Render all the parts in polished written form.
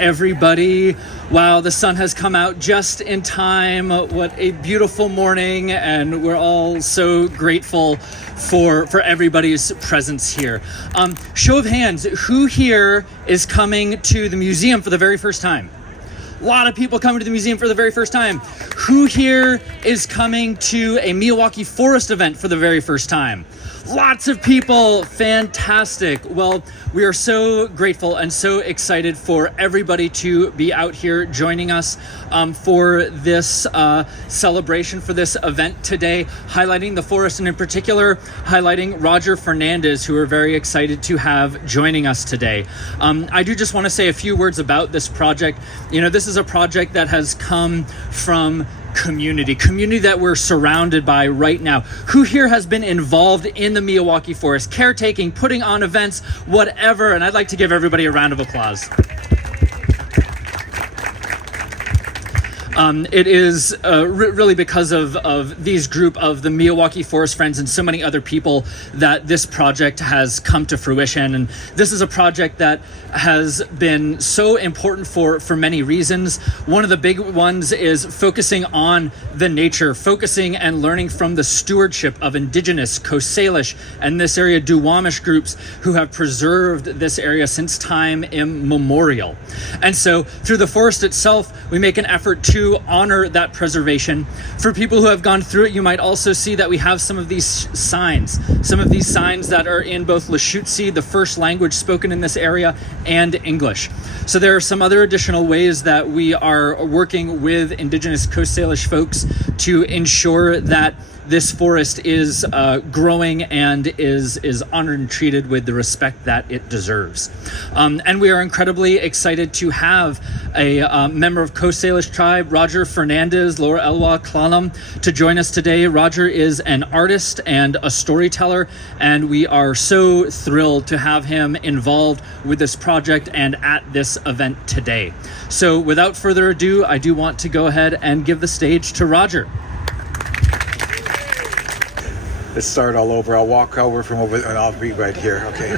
everybody. Wow, the sun has come out just in time. What a beautiful morning, and we're all so grateful for everybody's presence here. Show of hands, who here is coming to the museum for the very first time? A lot of people coming to the museum for the very first time. Who here is coming to a Miyawaki forest event for the very first time? Lots of people. Fantastic. Well, we are so grateful and so excited for everybody to be out here joining us for this celebration, for this event today, highlighting the forest, and in particular, highlighting Roger Fernandes, who we're very excited to have joining us today. I do just want to say a few words about this project. You know, this is a project that has come from community that we're surrounded by right now. Who here has been involved in the Miyawaki forest, caretaking, putting on events, whatever? And I'd like to give everybody a round of applause. It is really because of these group of the Miyawaki Forest Friends and so many other people that this project has come to fruition. And this is a project that has been so important for many reasons. One of the big ones is focusing on the nature, focusing and learning from the stewardship of Indigenous, Coast Salish, and this area Duwamish groups who have preserved this area since time immemorial. And so through the forest itself, we make an effort to honor that preservation. For people who have gone through it, you might also see that we have some of these signs that are in both Lushootseed, the first language spoken in this area, and English. So there are some other additional ways that we are working with Indigenous Coast Salish folks to ensure that this forest is growing and is honored and treated with the respect that it deserves. And we are incredibly excited to have a member of Coast Salish tribe, Roger Fernandes, Lower Elwha Klalam, to join us today. Roger is an artist and a storyteller, and we are so thrilled to have him involved with this project and at this event today. So without further ado, I do want to go ahead and give the stage to Roger. Let's start all over. I'll walk over from over and I'll be right here. Okay.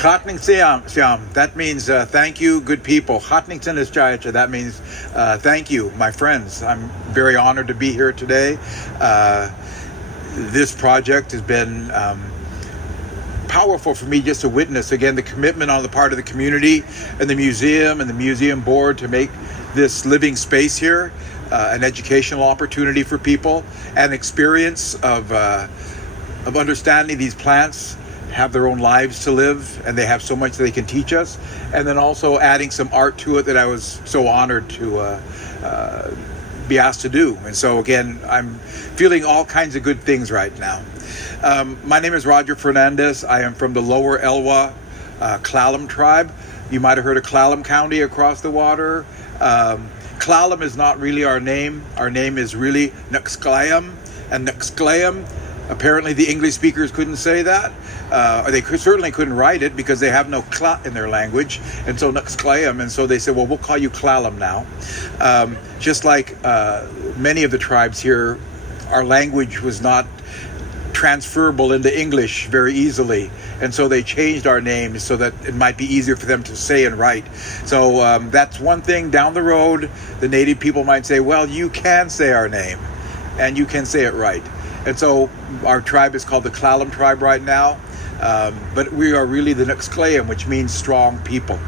Chatning Siam. That means thank you, good people. Chatning Sinischayacha. That means thank you, my friends. I'm very honored to be here today. This project has been powerful for me just to witness, again, the commitment on the part of the community and the museum board to make this living space here an educational opportunity for people, an experience of understanding these plants have their own lives to live, and they have so much they can teach us, and then also adding some art to it that I was so honored to be asked to do. And so again, I'm feeling all kinds of good things right now. My name is Roger Fernandes. I am from the Lower Elwha Klalam tribe. You might have heard of Klalam County across the water. Klalam is not really our name. Our name is really Nuxklayam, and Nuxklayam, apparently the English speakers couldn't say that. Or they certainly couldn't write it because they have no kla in their language, and so Nuxklayam, and so they said, well, we'll call you Klalam now. Just like many of the tribes here, our language was not transferable into English very easily, and so they changed our names so that it might be easier for them to say and write. So that's one thing. Down the road, the native people might say, well, you can say our name and you can say it right. And so our tribe is called the Klalam tribe right now, but we are really the Nuxklayam, which means strong people,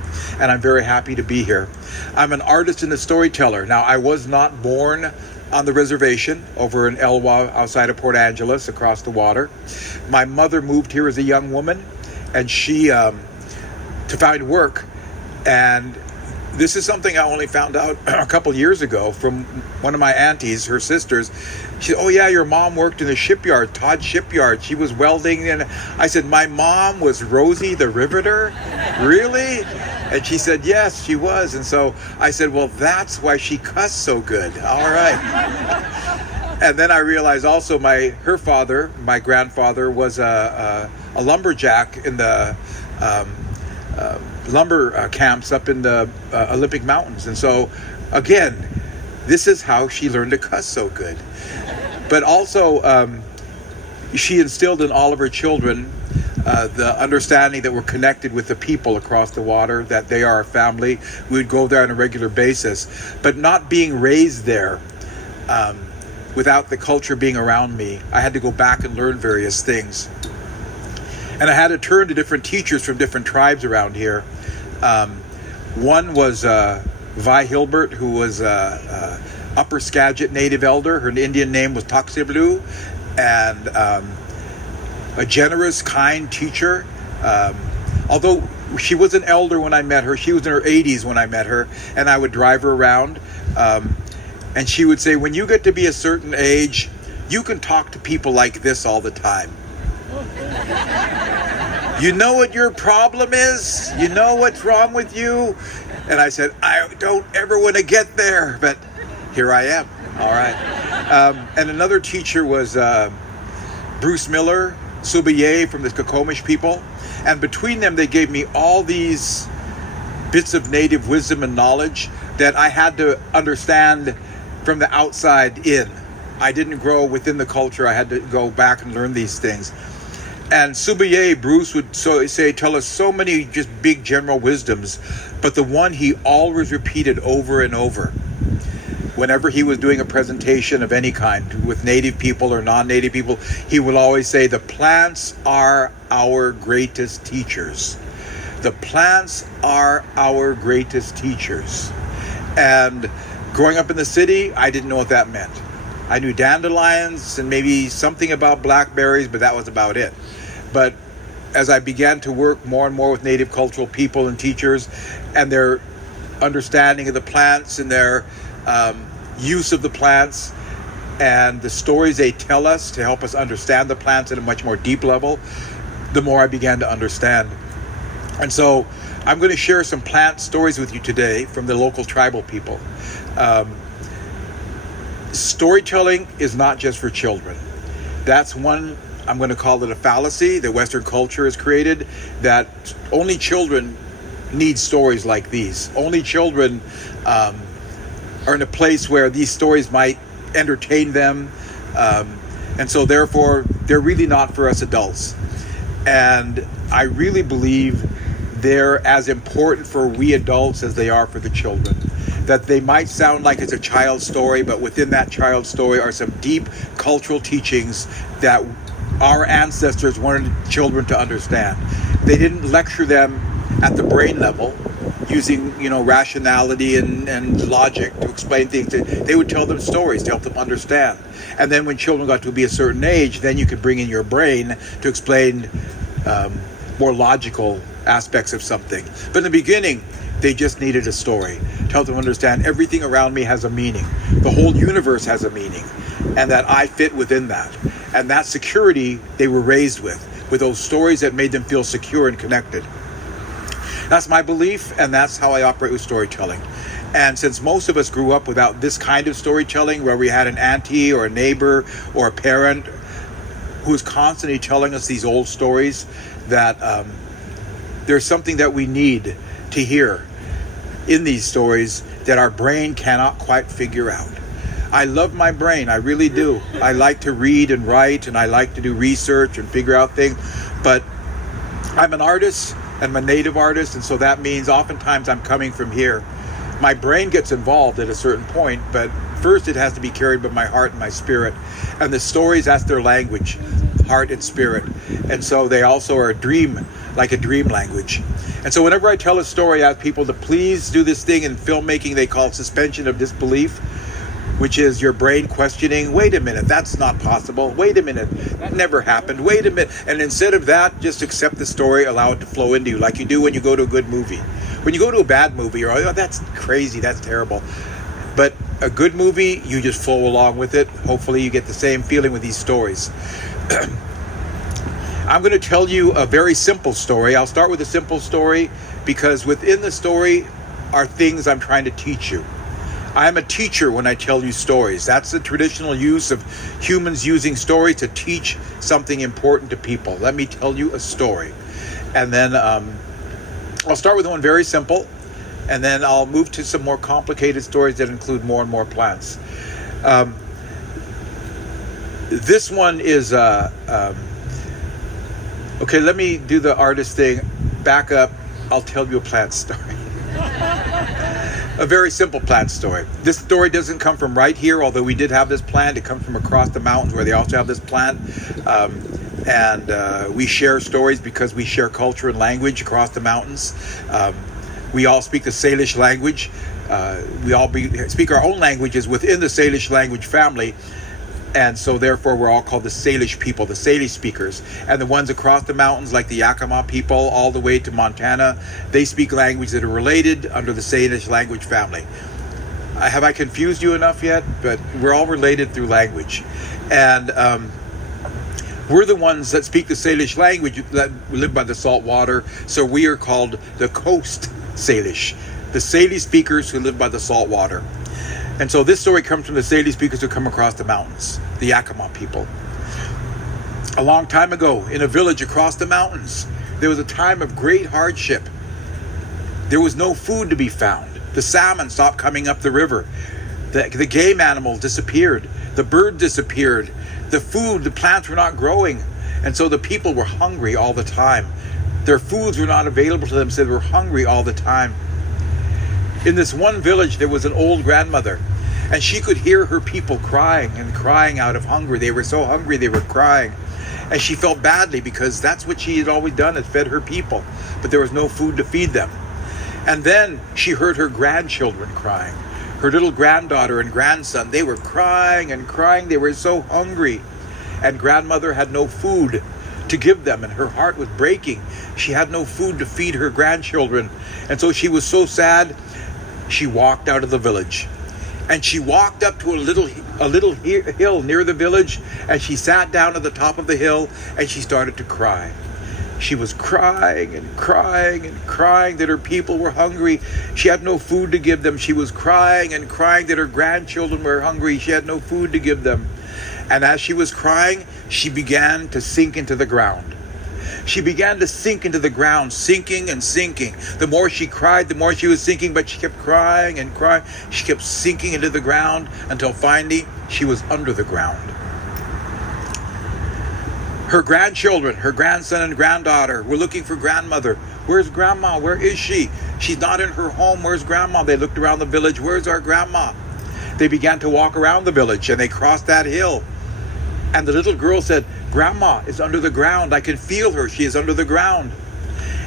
and I'm very happy to be here. I'm an artist and a storyteller. Now, I was not born on the reservation over in Elwha outside of Port Angeles across the water. My mother moved here as a young woman, and she to find work, and this is something I only found out a couple years ago from one of my aunties, her sisters. She said, oh yeah, your mom worked in the shipyard, Todd Shipyard. She was welding. And I said, my mom was Rosie the Riveter? Really? And she said, yes, she was. And so I said, well, that's why she cussed so good. All right. And then I realized also her father, my grandfather, was a lumberjack in the lumber camps up in the Olympic Mountains. And so, again, this is how she learned to cuss so good. But also, she instilled in all of her children the understanding that we're connected with the people across the water, that they are our family. We would go there on a regular basis, but not being raised there, without the culture being around me, I had to go back and learn various things. And I had to turn to different teachers from different tribes around here. One was Vi Hilbert, who was Upper Skagit native elder. Her Indian name was Taksiblu, and a generous, kind teacher. Although she was an elder when I met her, she was in her 80s when I met her, and I would drive her around. And she would say, when you get to be a certain age, you can talk to people like this all the time. You know what your problem is? You know what's wrong with you? And I said, I don't ever want to get there, but here I am. All right. And another teacher was Bruce Miller, Subiye from the Skokomish people. And between them, they gave me all these bits of native wisdom and knowledge that I had to understand from the outside in. I didn't grow within the culture. I had to go back and learn these things. And Subiye, Bruce would tell us so many just big general wisdoms, but the one he always repeated over and over, whenever he was doing a presentation of any kind with native people or non-native people, he would always say, the plants are our greatest teachers. The plants are our greatest teachers. And growing up in the city, I didn't know what that meant. I knew dandelions and maybe something about blackberries, but that was about it. But as I began to work more and more with native cultural people and teachers and their understanding of the plants and their use of the plants and the stories they tell us to help us understand the plants at a much more deep level, the more I began to understand. And so I'm going to share some plant stories with you today from the local tribal people. Storytelling is not just for children. That's one, I'm going to call it a fallacy that Western culture has created, that only children need stories like these. Only children are in a place where these stories might entertain them. And so therefore, they're really not for us adults. And I really believe they're as important for we adults as they are for the children. That they might sound like it's a child's story, but within that child's story are some deep cultural teachings that our ancestors wanted children to understand. They didn't lecture them at the brain level using, rationality and logic to explain things. They would tell them stories to help them understand. And then when children got to be a certain age, then you could bring in your brain to explain more logical aspects of something. But in the beginning, they just needed a story to help them understand everything around me has a meaning. The whole universe has a meaning, and that I fit within that. And that security they were raised with those stories that made them feel secure and connected. That's my belief, and that's how I operate with storytelling. And since most of us grew up without this kind of storytelling, where we had an auntie or a neighbor or a parent who was constantly telling us these old stories, that there's something that we need to hear in these stories that our brain cannot quite figure out. I love my brain, I really do. I like to read and write, and I like to do research and figure out things, but I'm an artist, and I'm a native artist, and so that means oftentimes I'm coming from here. My brain gets involved at a certain point, but first it has to be carried by my heart and my spirit. And the stories, that's their language, heart and spirit. And so they also are a dream, like a dream language. And so whenever I tell a story, I ask people to please do this thing in filmmaking they call suspension of disbelief, which is your brain questioning, wait a minute, that's not possible. Wait a minute, that never happened. Wait a minute. And instead of that, just accept the story, allow it to flow into you like you do when you go to a good movie. When you go to a bad movie, you're like, oh, that's crazy, that's terrible. But a good movie, you just flow along with it. Hopefully you get the same feeling with these stories. I'm going to tell you a very simple story. I'll start with a simple story because within the story are things I'm trying to teach you. I'm a teacher when I tell you stories. That's the traditional use of humans using stories to teach something important to people. Let me tell you a story. And then I'll start with one very simple, and then I'll move to some more complicated stories that include more and more plants. This one is Okay, let me do the artist thing. Back up. I'll tell you a plant story. A very simple plant story. This story doesn't come from right here, although we did have this plant. It comes from across the mountains where they also have this plant. And we share stories because we share culture and language across the mountains. We all speak the Salish language. We all speak our own languages within the Salish language family. And so therefore we're all called the Salish people, the Salish speakers. And the ones across the mountains, like the Yakima people, all the way to Montana, they speak language that are related under the Salish language family. Have I confused you enough yet? But we're all related through language. And we're the ones that speak the Salish language that live by the salt water. So we are called the Coast Salish, the Salish speakers who live by the salt water. And so this story comes from the Salish speakers who come across the mountains, the Yakima people. A long time ago, in a village across the mountains, there was a time of great hardship. There was no food to be found. The salmon stopped coming up the river. The game animals disappeared. The bird disappeared. The food, the plants were not growing. And so the people were hungry all the time. Their foods were not available to them, so they were hungry all the time. In this one village, there was an old grandmother, and she could hear her people crying and crying out of hunger. They were so hungry, they were crying. And she felt badly because that's what she had always done, is fed her people. But there was no food to feed them. And then she heard her grandchildren crying. Her little granddaughter and grandson, they were crying and crying. They were so hungry. And grandmother had no food to give them, and her heart was breaking. She had no food to feed her grandchildren. And so she was so sad. She walked out of the village, and she walked up to a little hill near the village, and she sat down at the top of the hill, and she started to cry. She was crying and crying and crying that her people were hungry. She had no food to give them. She was crying and crying that her grandchildren were hungry. She had no food to give them. And as she was crying, she began to sink into the ground. She began to sink into the ground, sinking and sinking. The more she cried, the more she was sinking, but she kept crying and crying. She kept sinking into the ground until finally she was under the ground. Her grandchildren, her grandson and granddaughter, were looking for grandmother. Where's grandma? Where is she? She's not in her home. Where's grandma? They looked around the village. Where's our grandma? They began to walk around the village, and they crossed that hill. And the little girl said, Grandma is under the ground. I can feel her. She is under the ground.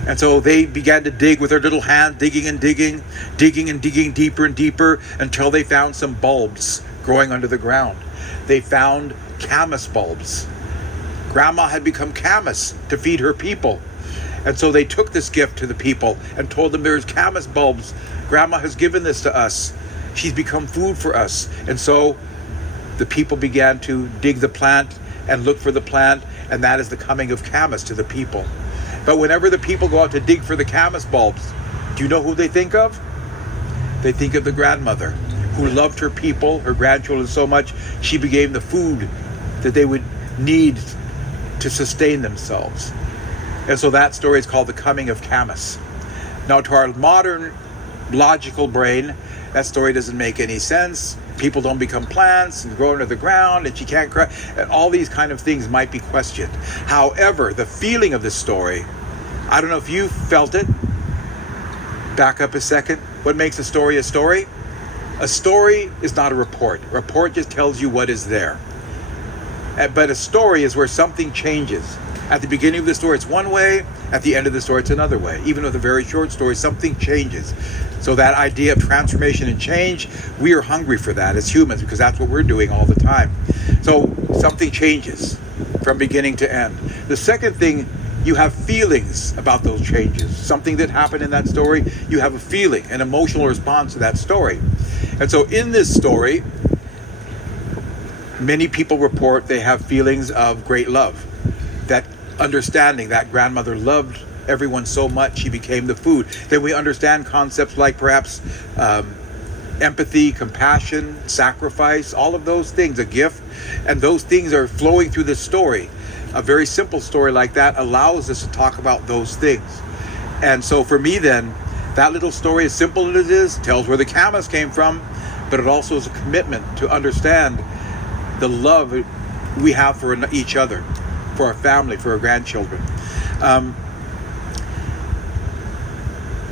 And so they began to dig with their little hands, digging and digging deeper and deeper until they found some bulbs growing under the ground. They found camas bulbs. Grandma had become camas to feed her people. And so they took this gift to the people and told them, there's camas bulbs. Grandma has given this to us. She's become food for us. And so the people began to dig the plant and look for the plant, and that is the coming of camas to the people. But whenever the people go out to dig for the camas bulbs, do you know who they think of? They think of the grandmother who loved her people, her grandchildren so much, she became the food that they would need to sustain themselves. And so that story is called the coming of camas. Now, to our modern logical brain, that story doesn't make any sense. People don't become plants and grow under the ground, and she can't cry, and all these kind of things might be questioned. However, the feeling of this story, I don't know if you felt it. Back up a second. What makes a story a story? A story is not a report. A report just tells you what is there. But a story is where something changes. At the beginning of the story, it's one way. At the end of the story, it's another way. Even with a very short story, something changes. So that idea of transformation and change, we are hungry for that as humans because that's what we're doing all the time. So something changes from beginning to end. The second thing, you have feelings about those changes. Something that happened in that story, you have a feeling, an emotional response to that story. And so in this story, many people report they have feelings of great love. That understanding that grandmother loved everyone so much she became the food. Then we understand concepts like perhaps empathy, compassion, sacrifice, all of those things, a gift. And those things are flowing through this story. A very simple story like that allows us to talk about those things. And so for me then, that little story, as simple as it is, tells where the camas came from, but it also is a commitment to understand the love we have for each other, for our family, for our grandchildren.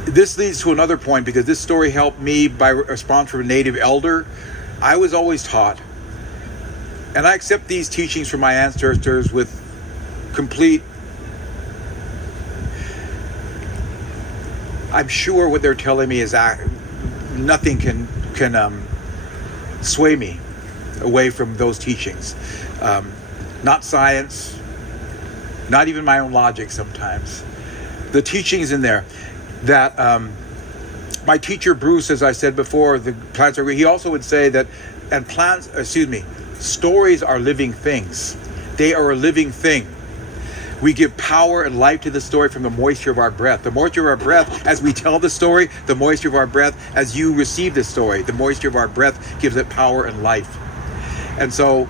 This leads to another point, because this story helped me by response from a native elder. I was always taught, and I accept these teachings from my ancestors with complete, I'm sure what they're telling me is nothing can sway me away from those teachings. Not science, not even my own logic sometimes. The teachings in there that my teacher Bruce, as I said before, the plants are, he also would say that, stories are living things. They are a living thing. We give power and life to the story from the moisture of our breath. The moisture of our breath as we tell the story, the moisture of our breath as you receive the story, the moisture of our breath gives it power and life. And so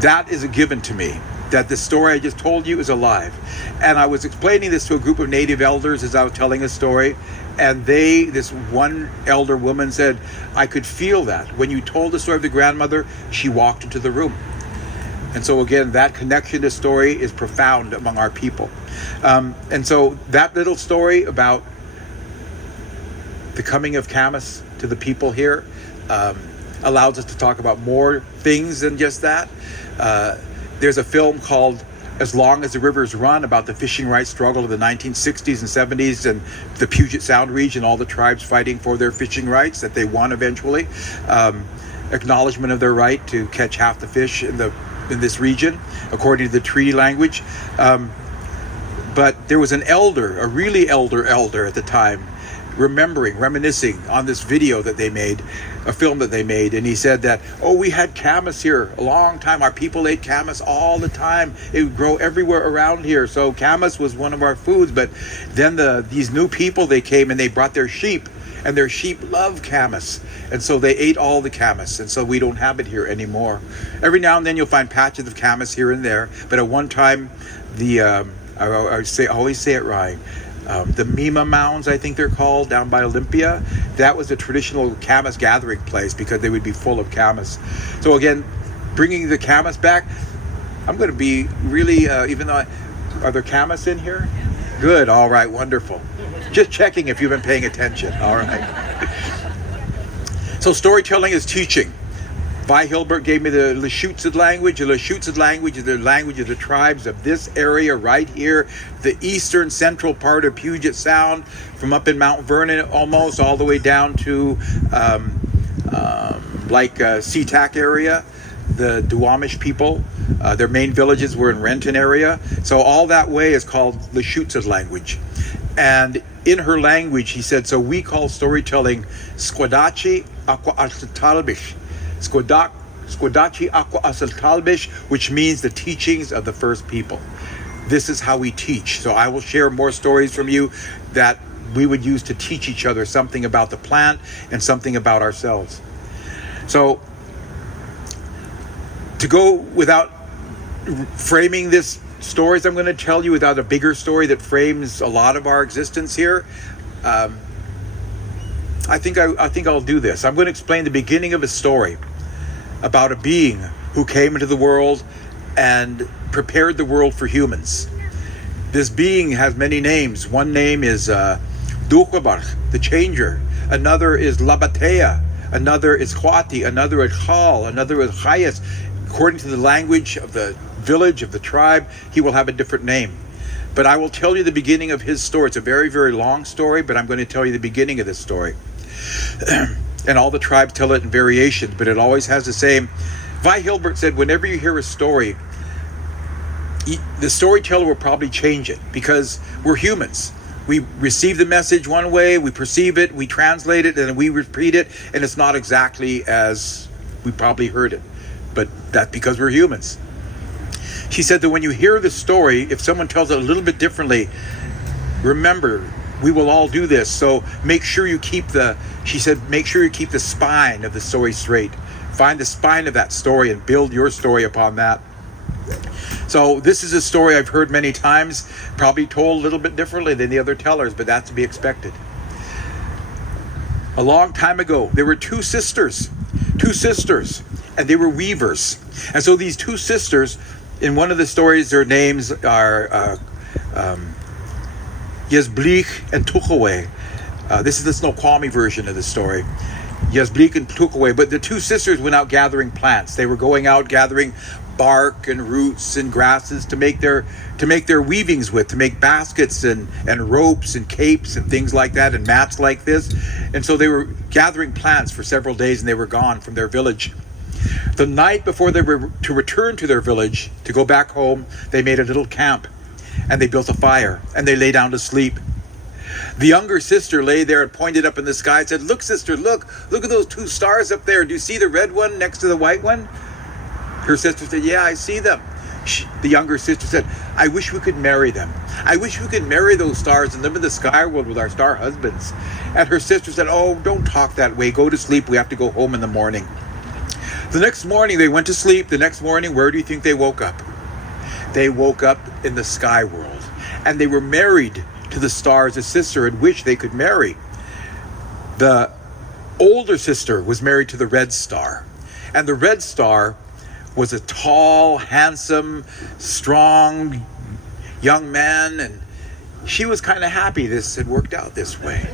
that is a given to me, that the story I just told you is alive. And I was explaining this to a group of native elders as I was telling a story, and this one elder woman said, I could feel that. When you told the story of the grandmother, she walked into the room. And so again, that connection to story is profound among our people. And so that little story about the coming of Camas to the people here allows us to talk about more things than just that. There's a film called As Long as the Rivers Run about the fishing rights struggle of the 1960s and 70s and the Puget Sound region, all the tribes fighting for their fishing rights that they won eventually. Acknowledgement of their right to catch half the fish in this region, according to the treaty language. But there was an elder, a really elder at the time, reminiscing on this video that they made, a film that they made, and he said that, we had camas here a long time. Our people ate camas all the time. It would grow everywhere around here. So camas was one of our foods. But then these new people, they came and they brought their sheep, and their sheep love camas. And so they ate all the camas, and so we don't have it here anymore. Every now and then you'll find patches of camas here and there, but at one time, I always say it right, the Mima Mounds, I think they're called, down by Olympia, that was a traditional camas gathering place because they would be full of camas. So again, bringing the camas back, I'm going to be really, even though, are there camas in here? Good, all right, wonderful. Just checking if you've been paying attention, all right. So storytelling is teaching. Vi Hilbert gave me the Lushootseed language. The Lushootseed language is the language of the tribes of this area right here, the eastern central part of Puget Sound, from up in Mount Vernon almost all the way down to SeaTac area. The Duwamish people, their main villages were in Renton area. So all that way is called Lushootseed language. And in her language, he said, so we call storytelling Squadachi Aqua Asaltalbish. Squadachi Aqua Asaltalbish, which means the teachings of the first people. This is how we teach. So I will share more stories from you that we would use to teach each other something about the plant and something about ourselves. So to go without framing this stories I'm going to tell you, without a bigger story that frames a lot of our existence here, I think I'll do this. I'm going to explain the beginning of a story about a being who came into the world and prepared the world for humans. This being has many names. One name is Duquabarch, the changer. Another is Labatea. Another is Huati. Another is Hal. Another is Hayas. According to the language of the village, of the tribe, he will have a different name. But I will tell you the beginning of his story. It's a very, very long story, but I'm going to tell you the beginning of this story. And all the tribes tell it in variations, but it always has the same. Vi Hilbert said, whenever you hear a story, the storyteller will probably change it, because we're humans. We receive the message one way, we perceive it, we translate it, and then we repeat it, and it's not exactly as we probably heard it. But that's because we're humans. She said that when you hear the story, if someone tells it a little bit differently, remember, we will all do this. So make sure you keep the spine of the story straight. Find the spine of that story and build your story upon that. So this is a story I've heard many times, probably told a little bit differently than the other tellers, but that's to be expected. A long time ago, there were two sisters, and they were weavers. And so these two sisters, in one of the stories, their names are Yesblik and Tukaway. This is the Snoqualmie version of the story. Yesblik and Tukaway. But the two sisters went out gathering plants. They were going out gathering bark and roots and grasses to make their weavings with, to make baskets and ropes and capes and things like that, and mats like this. And so they were gathering plants for several days, and they were gone from their village. The night before they were to return to their village, to go back home, they made a little camp, and they built a fire, and they lay down to sleep. The younger sister lay there and pointed up in the sky and said, "Look, sister, look at those two stars up there. Do you see the red one next to the white one?" Her sister said, "Yeah, I see them." The younger sister said, "I wish we could marry them. I wish we could marry those stars and live in the sky world with our star husbands." And her sister said, "Oh, don't talk that way. Go to sleep. We have to go home in the morning." The next morning they went to sleep. The next morning, where do you think they woke up? They woke up in the sky world, and they were married to the stars. A sister had wished they could marry. The older sister was married to the red star, and the red star was a tall, handsome, strong young man, and she was kind of happy this had worked out this way.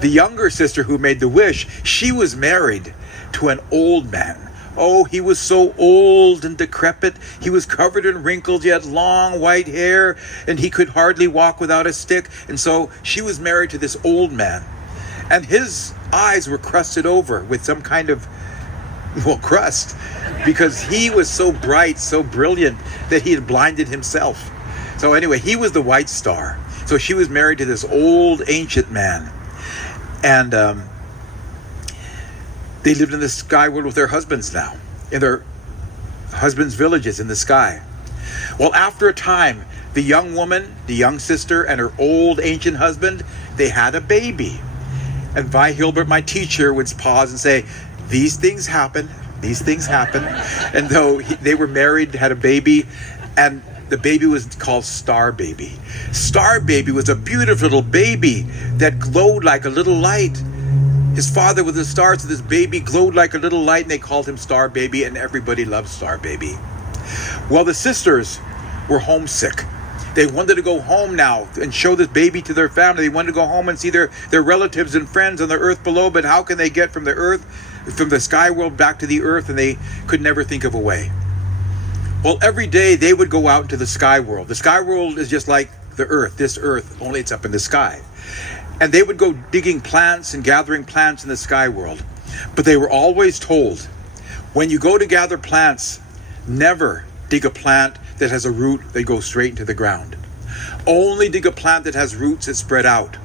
The younger sister who made the wish, she was married to an old man. Oh, he was so old and decrepit. He was covered in wrinkles. He had long white hair, and he could hardly walk without a stick. And so she was married to this old man. And his eyes were crusted over with some kind of, crust, because he was so bright, so brilliant, that he had blinded himself. So anyway, he was the white star. So she was married to this old ancient man. And they lived in the sky world with their husbands now, in their husbands' villages in the sky. Well, after a time, the young woman, the young sister, and her old ancient husband, they had a baby. And Vi Hilbert, my teacher, would pause and say, these things happen. And though they were married, had a baby, and the baby was called Star Baby. Star Baby was a beautiful little baby that glowed like a little light. His father was the stars, so this baby glowed like a little light, and they called him Star Baby, and everybody loved Star Baby. Well, the sisters were homesick. They wanted to go home now and show this baby to their family. They wanted to go home and see their relatives and friends on the earth below, but how can they get from the sky world back to the earth? And they could never think of a way. Well, every day they would go out into the sky world. The sky world is just like the earth, this earth, only it's up in the sky. And they would go digging plants and gathering plants in the sky world. But they were always told, when you go to gather plants, never dig a plant that has a root that goes straight into the ground. Only dig a plant that has roots that spread out.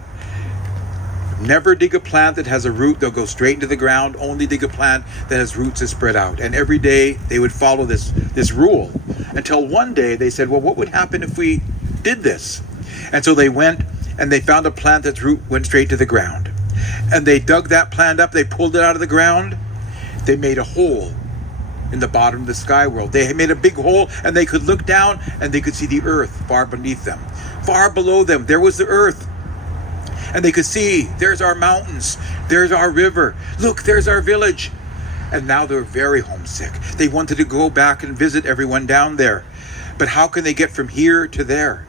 Never dig a plant that has a root that goes straight into the ground. Only dig a plant that has roots that spread out. And every day they would follow this rule, until one day they said, well, what would happen if we did this? And so they went and they found a plant that's root went straight to the ground. And they dug that plant up, they pulled it out of the ground, they made a hole in the bottom of the sky world. They made a big hole, and they could look down and they could see the earth far beneath them. Far below them, there was the earth. And they could see, there's our mountains, there's our river, look, there's our village. And now they're very homesick. They wanted to go back and visit everyone down there. But how can they get from here to there?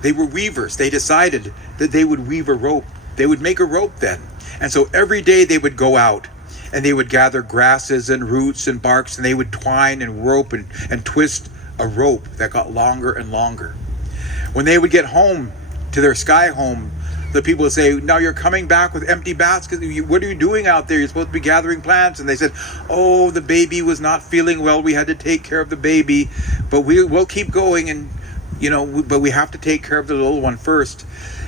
They were weavers. They decided that they would weave a rope. They would make a rope then. And so every day they would go out and they would gather grasses and roots and barks, and they would twine and rope and twist a rope that got longer and longer. When they would get home to their sky home, the people would say, now you're coming back with empty baskets. What are you doing out there? You're supposed to be gathering plants. And they said, oh, the baby was not feeling well. We had to take care of the baby, but we'll keep going, and but we have to take care of the little one first.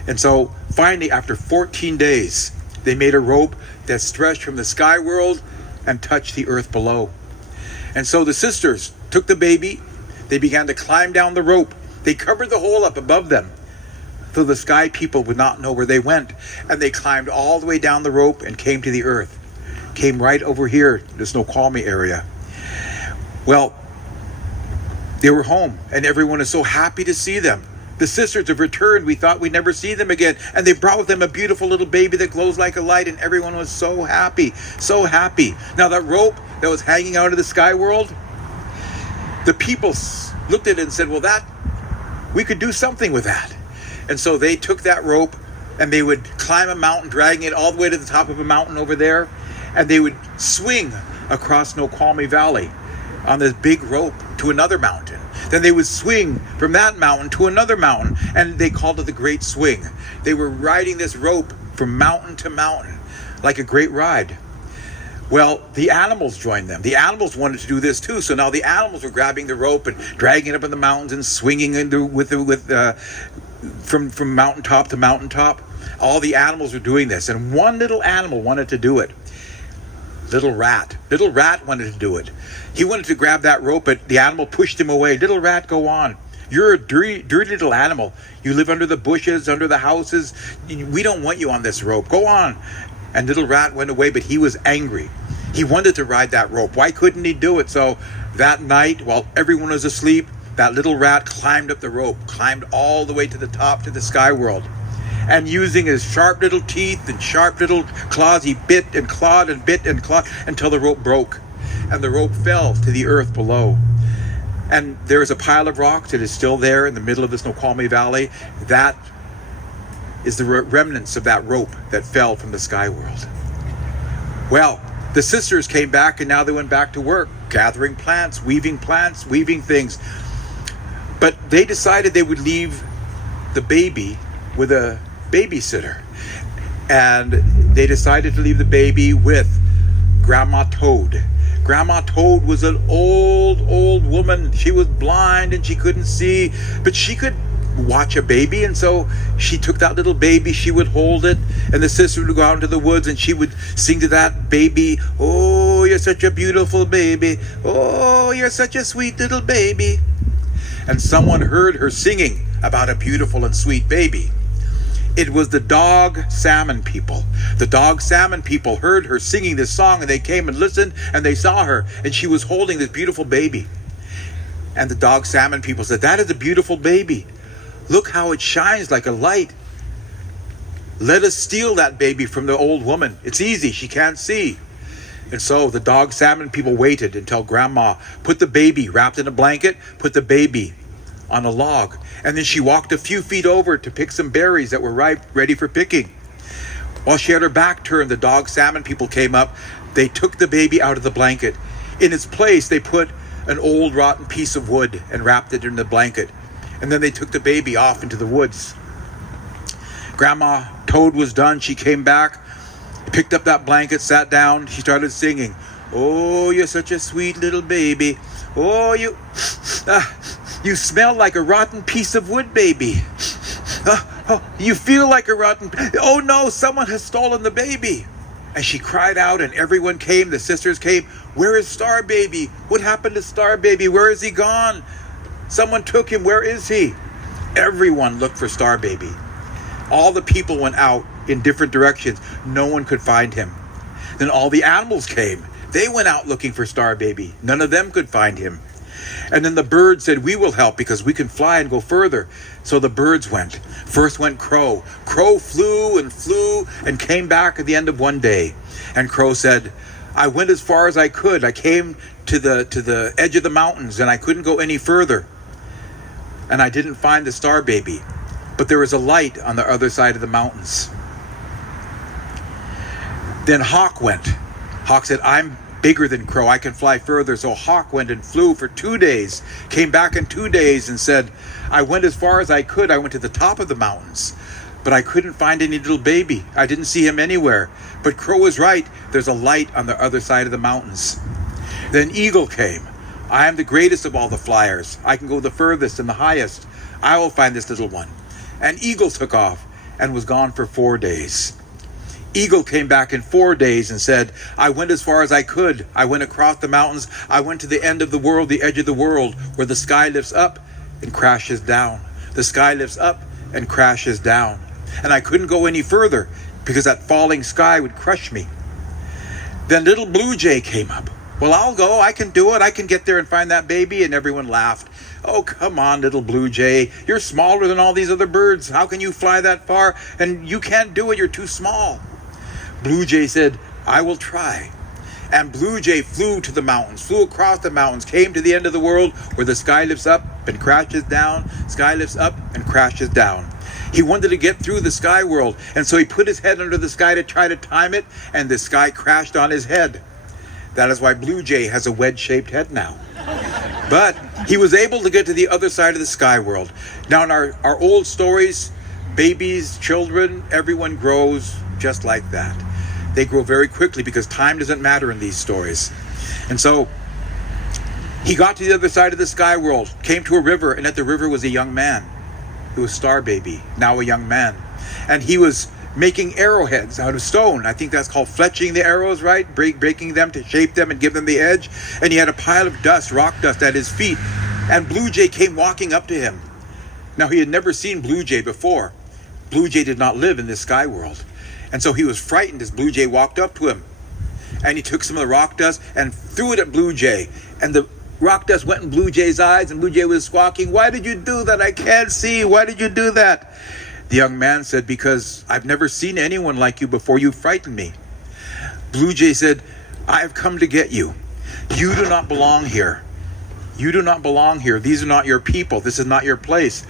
And so finally, after 14 days, they made a rope that stretched from the sky world and touched the earth below. And so the sisters took the baby. They began to climb down the rope. They covered the hole up above them so the sky people would not know where they went. And they climbed all the way down the rope and came to the earth. Came right over here, the Snoqualmie area. Well, they were home, and everyone is so happy to see them. The sisters have returned. We thought we'd never see them again. And they brought with them a beautiful little baby that glows like a light, and everyone was so happy, so happy. Now that rope that was hanging out of the sky world, the people looked at it and said, well, that we could do something with that. And so they took that rope and they would climb a mountain, dragging it all the way to the top of a mountain over there, and they would swing across Snoqualmie Valley on this big rope to another mountain. Then they would swing from that mountain to another mountain, and they called it the Great Swing. They were riding this rope from mountain to mountain like a great ride. Well, the animals joined them. The animals wanted to do this too. So now the animals were grabbing the rope and dragging it up in the mountains and swinging from mountaintop to mountaintop. All the animals were doing this, and one little animal wanted to do it. Little rat. Little rat wanted to do it. He wanted to grab that rope, but the animal pushed him away. Little rat, go on. You're a dirty little animal. You live under the bushes, under the houses. We don't want you on this rope. Go on. And little rat went away, but he was angry. He wanted to ride that rope. Why couldn't he do it? So that night, while everyone was asleep, that little rat climbed up the rope, climbed all the way to the top, to the sky world. And using his sharp little teeth and sharp little claws, he bit and clawed until the rope broke. And the rope fell to the earth below. And there is a pile of rocks that is still there in the middle of the Snoqualmie Valley. That is the remnants of that rope that fell from the sky world. Well, the sisters came back, and now they went back to work, gathering plants, weaving things. But they decided they would leave the baby with a babysitter. And they decided to leave the baby with Grandma Toad. Grandma Toad was an old woman. She was blind and she couldn't see, but she could watch a baby, and so she took that little baby, she would hold it, and the sister would go out into the woods and she would sing to that baby, "Oh, you're such a beautiful baby. Oh, you're such a sweet little baby." And someone heard her singing about a beautiful and sweet baby. It was the dog salmon people. The dog salmon people heard her singing this song, and they came and listened, and they saw her, and she was holding this beautiful baby. And the dog salmon people said, "That is a beautiful baby. Look how it shines like a light. Let us steal that baby from the old woman. It's easy, she can't see." And so the dog salmon people waited until Grandma put the baby wrapped in a blanket, put the baby on a log, and then she walked a few feet over to pick some berries that were ripe, ready for picking. While she had her back turned, the dog salmon people came up. They took the baby out of the blanket. In its place, they put an old rotten piece of wood and wrapped it in the blanket. And then they took the baby off into the woods. Grandma Toad was done. She came back, picked up that blanket, sat down. She started singing, "Oh, you're such a sweet little baby. Oh, you smell like a rotten piece of wood, baby. You feel like a rotten... Oh no, someone has stolen the baby." And she cried out, and everyone came. The sisters came. "Where is Star Baby? What happened to Star Baby? Where is he gone? Someone took him. Where is he?" Everyone looked for Star Baby. All the people went out in different directions. No one could find him. Then all the animals came. They went out looking for Star Baby. None of them could find him. And then the birds said, "We will help because we can fly and go further." So the birds went. First went Crow. Crow flew and came back at the end of one day. And Crow said, "I went as far as I could. I came to the edge of the mountains and I couldn't go any further. And I didn't find the Star Baby. But there was a light on the other side of the mountains." Then Hawk went. Hawk said, "I'm bigger than Crow. I can fly further." So Hawk went and flew for 2 days, came back in 2 days and said, "I went as far as I could. I went to the top of the mountains, but I couldn't find any little baby. I didn't see him anywhere. But Crow was right. There's a light on the other side of the mountains." Then Eagle came. "I am the greatest of all the flyers. I can go the furthest and the highest. I will find this little one." And Eagle took off and was gone for 4 days. Eagle came back in 4 days and said, "I went as far as I could. I went across the mountains. I went to the end of the world, the edge of the world, where the sky lifts up and crashes down. The sky lifts up and crashes down. And I couldn't go any further because that falling sky would crush me." Then little Blue Jay came up. "Well, I'll go. I can do it. I can get there and find that baby." And everyone laughed. "Oh, come on, little Blue Jay. You're smaller than all these other birds. How can you fly that far? And you can't do it. You're too small." Blue Jay said, "I will try." And Blue Jay flew to the mountains, flew across the mountains, came to the end of the world where the sky lifts up and crashes down, sky lifts up and crashes down. He wanted to get through the sky world, and so he put his head under the sky to try to time it, and the sky crashed on his head. That is why Blue Jay has a wedge-shaped head now. But he was able to get to the other side of the sky world. Now in our old stories, babies, children, everyone grows just like that. They grow very quickly because time doesn't matter in these stories. And so he got to the other side of the sky world, came to a river, and at the river was a young man. He was Star Baby, now a young man. And he was making arrowheads out of stone. I think that's called fletching the arrows, right? Breaking them to shape them and give them the edge. And he had a pile of dust, rock dust at his feet. And Blue Jay came walking up to him. Now he had never seen Blue Jay before. Blue Jay did not live in this sky world. And so he was frightened as Blue Jay walked up to him. And he took some of the rock dust and threw it at Blue Jay. And the rock dust went in Blue Jay's eyes, and Blue Jay was squawking, "Why did you do that? I can't see. Why did you do that?" The young man said, "Because I've never seen anyone like you before. You frightened me." Blue Jay said, "I have come to get you. You do not belong here. You do not belong here. These are not your people. This is not your place.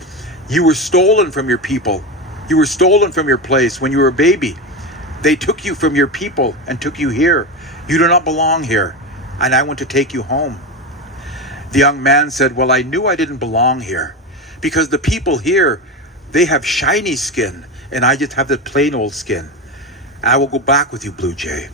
You were stolen from your people. You were stolen from your place when you were a baby. They took you from your people and took you here. You do not belong here, and I want to take you home." The young man said, "Well, I knew I didn't belong here because the people here, they have shiny skin, and I just have the plain old skin. I will go back with you, Blue Jay."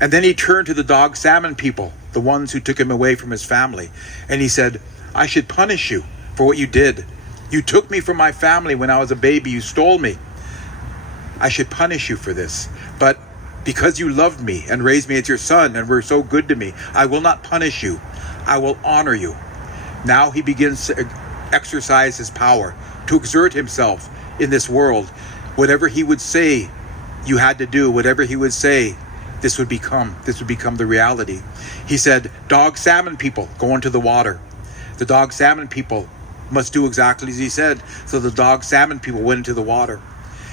And then he turned to the dog salmon people, the ones who took him away from his family. And he said, "I should punish you for what you did. You took me from my family when I was a baby. You stole me. I should punish you for this. But because you loved me and raised me as your son and were so good to me, I will not punish you. I will honor you." Now he begins to exercise his power, to exert himself in this world. Whatever he would say, you had to do. Whatever he would say, this would become the reality. He said, "Dog salmon people, go into the water." The dog salmon people must do exactly as he said. So the dog salmon people went into the water.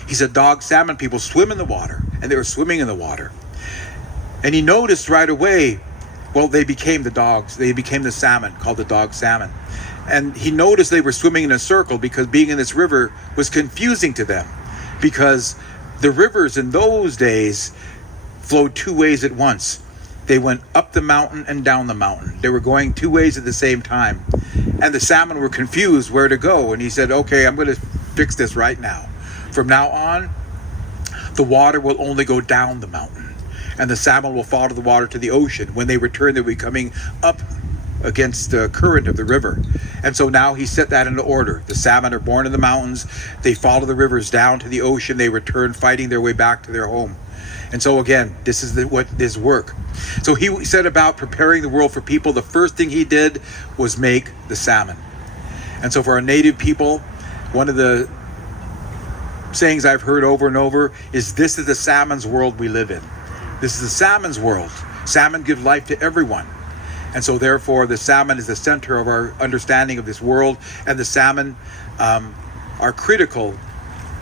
He said, "Dog salmon people, swim in the water." And they were swimming in the water. And he noticed right away, well, they became the dogs. They became the salmon, called the dog salmon. And he noticed they were swimming in a circle because being in this river was confusing to them, because the rivers in those days flowed two ways at once. They went up the mountain and down the mountain. They were going two ways at the same time. And the salmon were confused where to go. And he said, "Okay, I'm going to fix this right now. From now on, the water will only go down the mountain, and the salmon will follow the water to the ocean. When they return, they'll be coming up against the current of the river." And so now he set that into order. The salmon are born in the mountains. They follow the rivers down to the ocean. They return fighting their way back to their home. And so again, this is what this work. So he set about preparing the world for people. The first thing he did was make the salmon. And so for our native people, one of the sayings I've heard over and over is, "This is the salmon's world we live in." This is the salmon's world. Salmon give life to everyone. And so therefore the salmon is the center of our understanding of this world, and the salmon are critical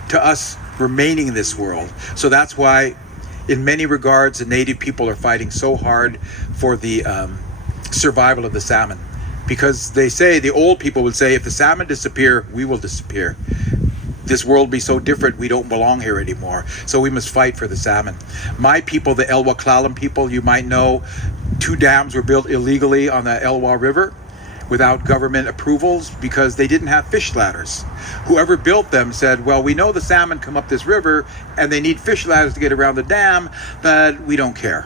to us remaining in this world. So that's why in many regards the native people are fighting so hard for the survival of the salmon, because they say, the old people would say, if the salmon disappear, we will disappear. This world be so different, we don't belong here anymore. So we must fight for the salmon. My people, the Elwha Clallam people, you might know, 2 dams were built illegally on the Elwha River without government approvals because they didn't have fish ladders. Whoever built them said, "Well, we know the salmon come up this river and they need fish ladders to get around the dam, but we don't care."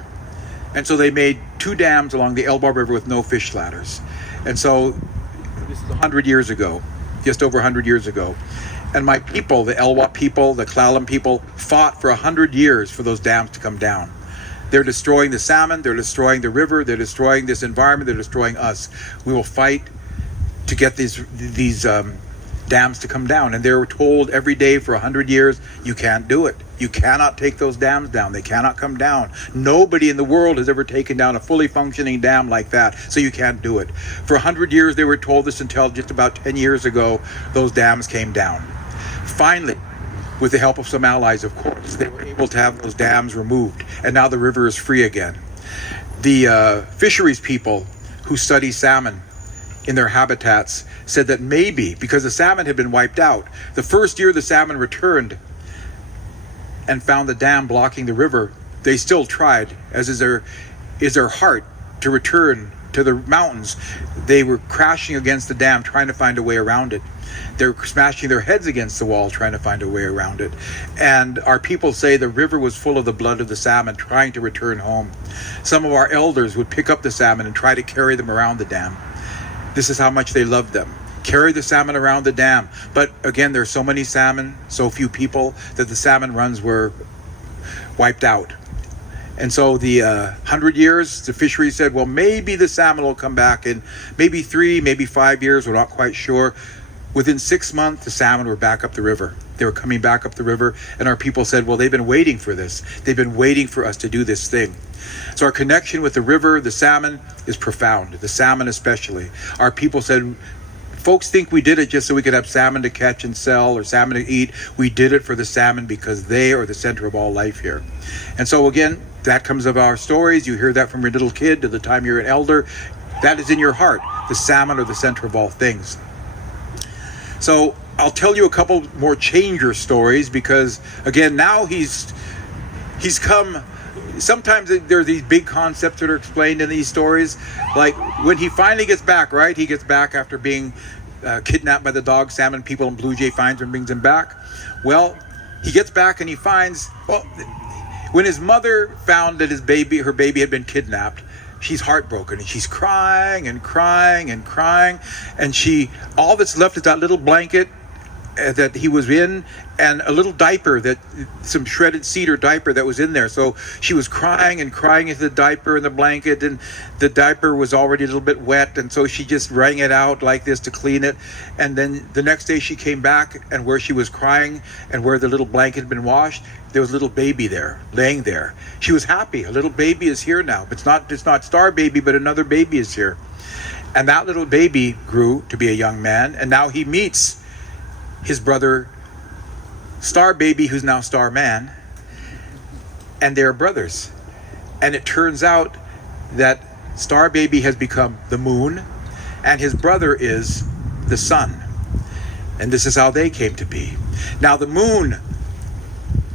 And so they made 2 dams along the Elwha River with no fish ladders. And so this is 100 years ago, just over 100 years ago. And my people, the Elwha people, the Clallam people, fought for 100 years for those dams to come down. They're destroying the salmon, they're destroying the river, they're destroying this environment, they're destroying us. We will fight to get these dams to come down. And they were told every day for 100 years, you can't do it. You cannot take those dams down. They cannot come down. Nobody in the world has ever taken down a fully functioning dam like that, so you can't do it. For 100 years, they were told this until just about 10 years ago, those dams came down. Finally, with the help of some allies, of course, they were able to have those dams removed, and now the river is free again. The fisheries people who study salmon in their habitats said that maybe because the salmon had been wiped out, the first year the salmon returned and found the dam blocking the river, they still tried, as is their heart, to return to the mountains. They were crashing against the dam, trying to find a way around it. They're smashing their heads against the wall, trying to find a way around it. And our people say the river was full of the blood of the salmon, trying to return home. Some of our elders would pick up the salmon and try to carry them around the dam. This is how much they loved them. Carry the salmon around the dam. But again, there's so many salmon, so few people, that the salmon runs were wiped out. And so the 100 years, the fishery said, well, maybe the salmon will come back in maybe 3, maybe 5 years. We're not quite sure. Within 6 months, the salmon were back up the river. They were coming back up the river. And our people said, well, they've been waiting for this. They've been waiting for us to do this thing. So our connection with the river, the salmon, is profound. The salmon especially. Our people said, folks think we did it just so we could have salmon to catch and sell or salmon to eat. We did it for the salmon because they are the center of all life here. And so again, that comes of our stories. You hear that from your little kid to the time you're an elder. That is in your heart. The salmon are the center of all things. So I'll tell you a couple more changer stories because again, now he's come. Sometimes there are these big concepts that are explained in these stories. Like when he finally gets back, right? He gets back after being kidnapped by the dog salmon people, and Blue Jay finds him and brings him back. Well, he gets back and he finds, well, when his mother found that her baby had been kidnapped, she's heartbroken and she's crying and crying and crying. And all that's left is that little blanket that he was in and a little diaper, some shredded cedar diaper that was in there. So she was crying and crying into the diaper and the blanket, and the diaper was already a little bit wet, and so she just wrung it out like this to clean it. And then the next day she came back, and where she was crying and where the little blanket had been washed, there was a little baby there, laying there. She was happy. A little baby is here now. It's not Star Baby, but another baby is here. And that little baby grew to be a young man, and now he meets his brother Star Baby, who's now Star Man, and they're brothers. And it turns out that Star Baby has become the moon and his brother is the sun. And this is how they came to be. Now the moon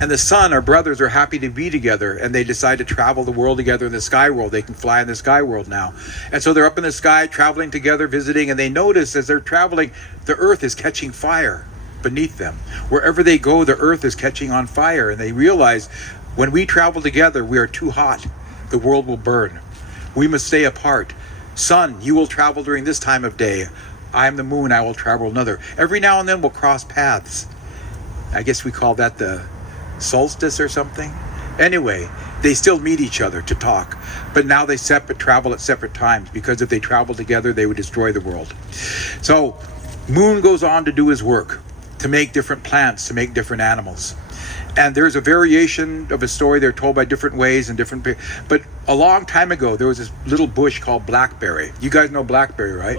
and the sun, our brothers, are happy to be together, and they decide to travel the world together in the sky world. They can fly in the sky world now. And so they're up in the sky traveling together, visiting, and they notice as they're traveling, the earth is catching fire beneath them. Wherever they go, the earth is catching on fire, and they realize when we travel together, we are too hot. The world will burn. We must stay apart. Sun, you will travel during this time of day. I am the moon, I will travel another. Every now and then we'll cross paths. I guess we call that the solstice or something. Anyway, they still meet each other to talk, but now they travel at separate times, because if they travel together, they would destroy the world. So moon goes on to do his work, to make different plants, to make different animals. And there's a variation of a story. They're told by different ways and different. But a long time ago, there was this little bush called blackberry. You guys know blackberry, right?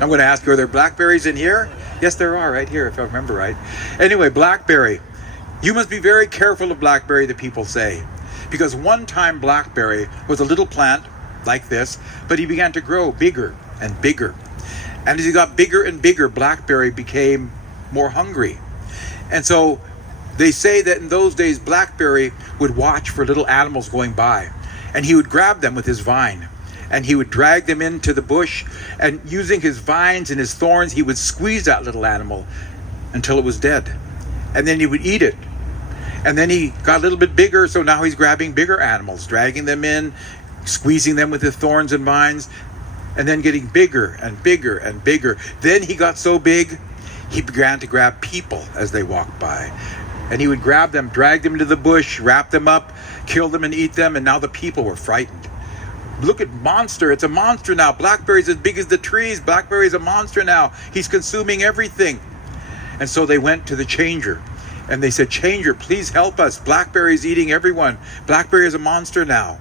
I'm going to ask you, are there blackberries in here? Yes, there are, right here, if I remember right. Anyway, blackberry. You must be very careful of blackberry, the people say, because one time blackberry was a little plant like this, but he began to grow bigger and bigger. And as he got bigger and bigger, blackberry became more hungry. And so they say that in those days, blackberry would watch for little animals going by, and he would grab them with his vine, and he would drag them into the bush, and using his vines and his thorns, he would squeeze that little animal until it was dead, and then he would eat it. And then he got a little bit bigger, so now he's grabbing bigger animals, dragging them in, squeezing them with his thorns and vines, and then getting bigger and bigger and bigger. Then he got so big, he began to grab people as they walked by. And he would grab them, drag them into the bush, wrap them up, kill them and eat them, and now the people were frightened. Look at monster, it's a monster now. Blackberry's as big as the trees. Blackberry's a monster now. He's consuming everything. And so they went to the changer, and they said, Changer, please help us. Blackberry's eating everyone. Blackberry is a monster now.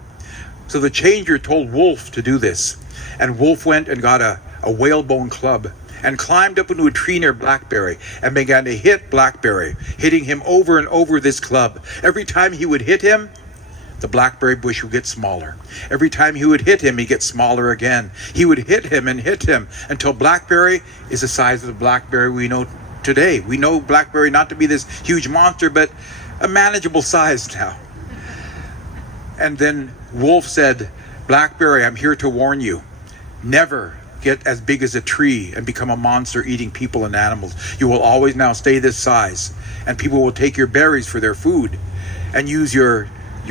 So the changer told Wolf to do this. And Wolf went and got a whalebone club and climbed up into a tree near Blackberry and began to hit Blackberry, hitting him over and over this club. Every time he would hit him, the blackberry bush would get smaller. Every time he would hit him, he'd get smaller again. He would hit him and hit him until blackberry is the size of the blackberry we know today. We know blackberry not to be this huge monster, but a manageable size now. And then Wolf said, "Blackberry, I'm here to warn you. Never get as big as a tree and become a monster eating people and animals. You will always now stay this size, and people will take your berries for their food and use your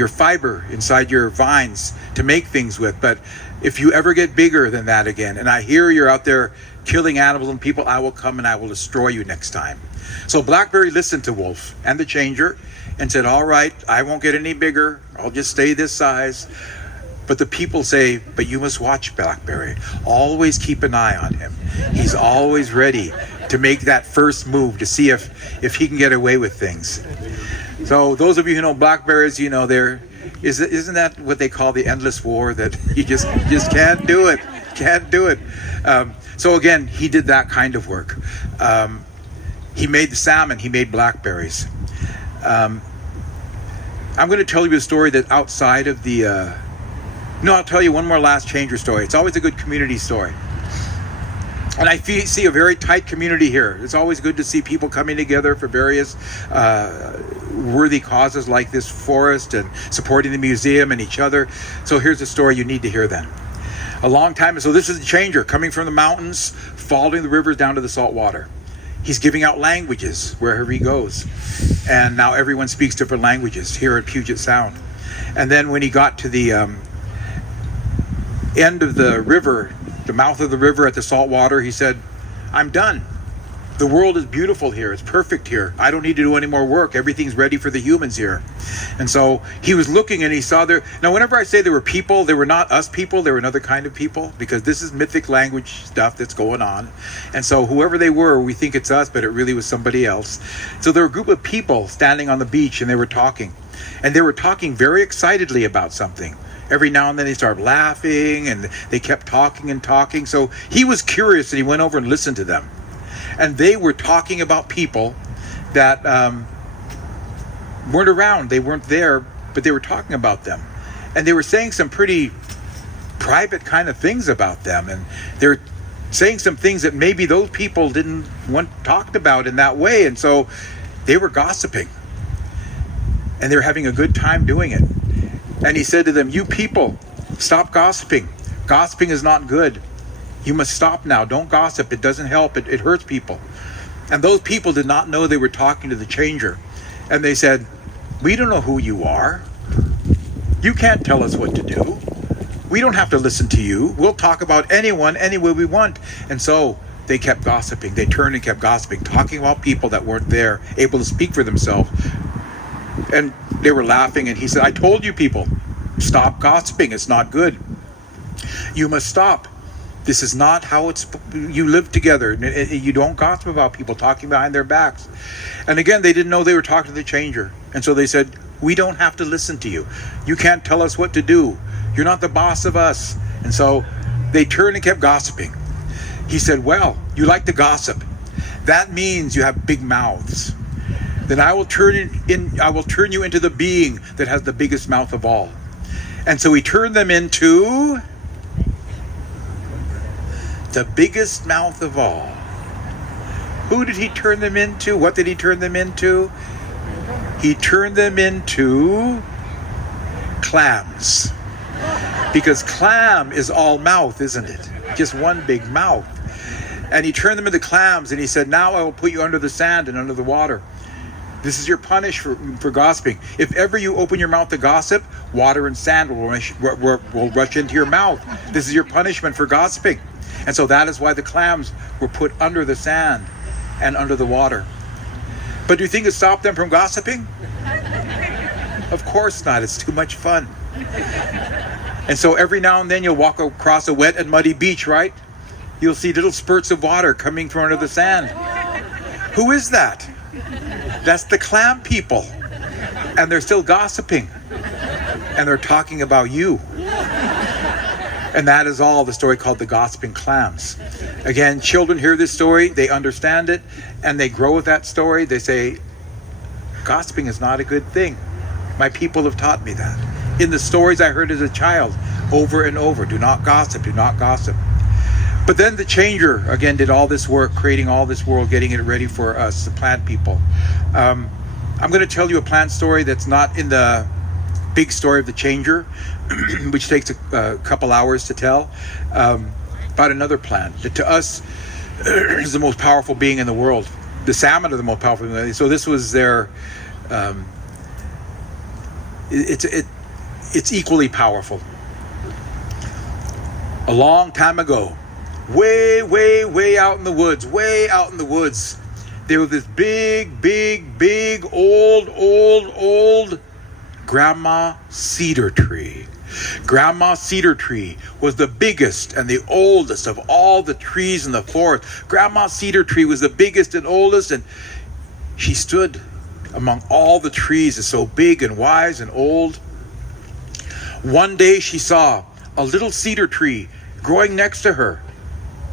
fiber inside your vines to make things with. But if you ever get bigger than that again, and I hear you're out there killing animals and people, I will come and I will destroy you next time." So Blackberry listened to Wolf and the Changer and said, "All right, I won't get any bigger. I'll just stay this size." But the people say, "But you must watch Blackberry. Always keep an eye on him. He's always ready to make that first move to see if he can get away with things." So those of you who know blackberries, you know isn't that what they call the endless war, that you just can't do it, can't do it. So again, he did that kind of work. He made the salmon, he made blackberries. I'm going to tell you a story that outside of the I'll tell you one more last Changer story. It's always a good community story. And I see a very tight community here. It's always good to see people coming together for various worthy causes like this forest and supporting the museum and each other. So here's a story you need to hear then. A long time, so this is the Changer coming from the mountains, following the rivers down to the salt water. He's giving out languages wherever he goes. And now everyone speaks different languages here at Puget Sound. And then when he got to the end of the river, the mouth of the river at the salt water, he said, "I'm done. The world is beautiful here. It's perfect here. I don't need to do any more work. Everything's ready for the humans here." And so he was looking and he saw there. Now, whenever I say there were people, they were not us people. They were another kind of people, because this is mythic language stuff that's going on. And so whoever they were, we think it's us, but it really was somebody else. So there were a group of people standing on the beach and they were talking. And they were talking very excitedly about something. Every now and then they started laughing and they kept talking and talking. So he was curious and he went over and listened to them. And they were talking about people that weren't around. They weren't there, but they were talking about them. And they were saying some pretty private kind of things about them. And they're saying some things that maybe those people didn't want talked about in that way. And so they were gossiping. And they were having a good time doing it. And he said to them, "You people, stop gossiping. Gossiping is not good. You must stop now. Don't gossip. It doesn't help. It hurts people." And those people did not know they were talking to the Changer. And they said, "We don't know who you are. You can't tell us what to do. We don't have to listen to you. We'll talk about anyone, any way we want." And so they kept gossiping. They turned and kept gossiping, talking about people that weren't there, able to speak for themselves. And they were laughing. And he said, "I told you people, stop gossiping. It's not good. You must stop. This is not how you live together. You don't gossip about people talking behind their backs." And again, they didn't know they were talking to the Changer. And so they said, "We don't have to listen to you. You can't tell us what to do. You're not the boss of us." And so they turned and kept gossiping. He said, "Well, you like to gossip. That means you have big mouths. Then I will turn you into the being that has the biggest mouth of all." And so he turned them into the biggest mouth of all. Who did he turn them into? What did he turn them into? He turned them into clams. Because clam is all mouth, isn't it? Just one big mouth. And he turned them into clams and he said, "Now I will put you under the sand and under the water. This is your punishment for gossiping. If ever you open your mouth to gossip, water and sand will rush into your mouth. This is your punishment for gossiping." And so that is why the clams were put under the sand and under the water. But do you think it stopped them from gossiping? Of course not. It's too much fun. And so every now and then you'll walk across a wet and muddy beach, right? You'll see little spurts of water coming from under the sand. Who is that? That's the clam people. And they're still gossiping. And they're talking about you. And that is all the story called the Gossiping Clams. Again, children hear this story, they understand it, and they grow with that story. They say, gossiping is not a good thing. My people have taught me that. in the stories I heard as a child over and over. Do not gossip, do not gossip. But then the changer again did all this work, creating all this world, getting it ready for us, the plant people. I'm going to tell you a plant story that's not in the big story of the changer, which takes a couple hours to tell, about another plant that to us is the most powerful being in the world. The salmon are the most powerful being. So this was their, it's equally powerful. A long time ago, way out in the woods, there was this big, old grandma cedar tree. Grandma cedar tree was the biggest and the oldest of all the trees in the forest. Grandma cedar tree was the biggest and oldest, and she stood among all the trees, is so big and wise and old. One day she saw a little cedar tree growing next to her.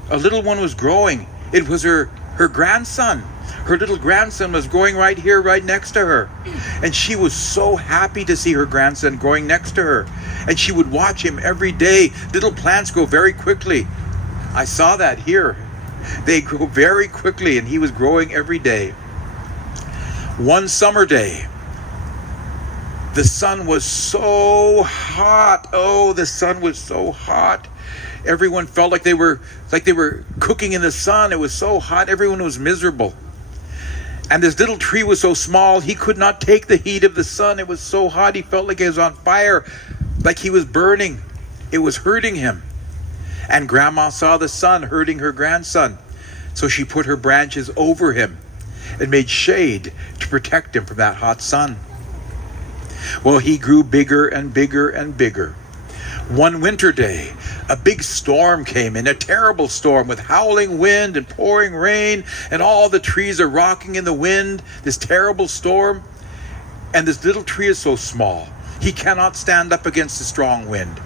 A little one was growing. It was her grandson. Her little grandson was growing right here, right next to her. And she was so happy to see her grandson growing next to her. And she would watch him every day. Little plants grow very quickly. I saw that here. They grow very quickly, and he was growing every day. One summer day, the sun was so hot. Oh, the sun was so hot. Everyone felt like they were cooking in the sun. It was so hot. Everyone was miserable. And this little tree was so small, he could not take the heat of the sun. It was so hot. He felt like he was on fire, like he was burning. It was hurting him. And Grandma saw the sun hurting her grandson. So she put her branches over him and made shade to protect him from that hot sun. Well, he grew bigger and bigger and bigger. One winter day, a big storm came in, a terrible storm with howling wind and pouring rain, and all the trees are rocking in the wind, this terrible storm. And this little tree is so small, he cannot stand up against the strong wind.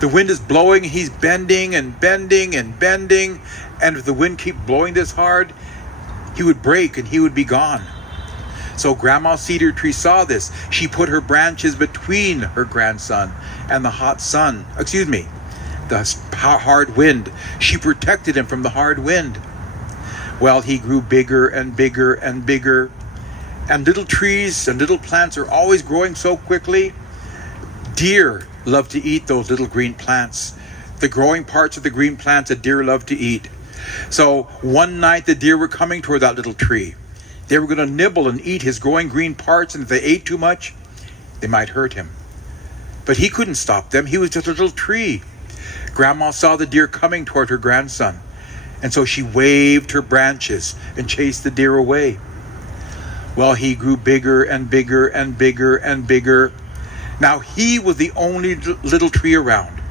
The wind is blowing, he's bending and bending and bending, and if the wind keeps blowing this hard, he would break and he would be gone. So Grandma Cedar Tree saw this. She put her branches between her grandson and the hot sun. The hard wind. She protected him from the hard wind. Well, he grew bigger and bigger and bigger. And little trees and little plants are always growing so quickly. Deer love to eat those little green plants. The growing parts of the green plants that deer love to eat. So one night the deer were coming toward that little tree. They were going to nibble and eat his growing green parts, and if they ate too much, they might hurt him. But he couldn't stop them. He was just a little tree. Grandma saw the deer coming toward her grandson, and so she waved her branches and chased the deer away. Well, he grew bigger and bigger and bigger and bigger. Now he was the only little tree around.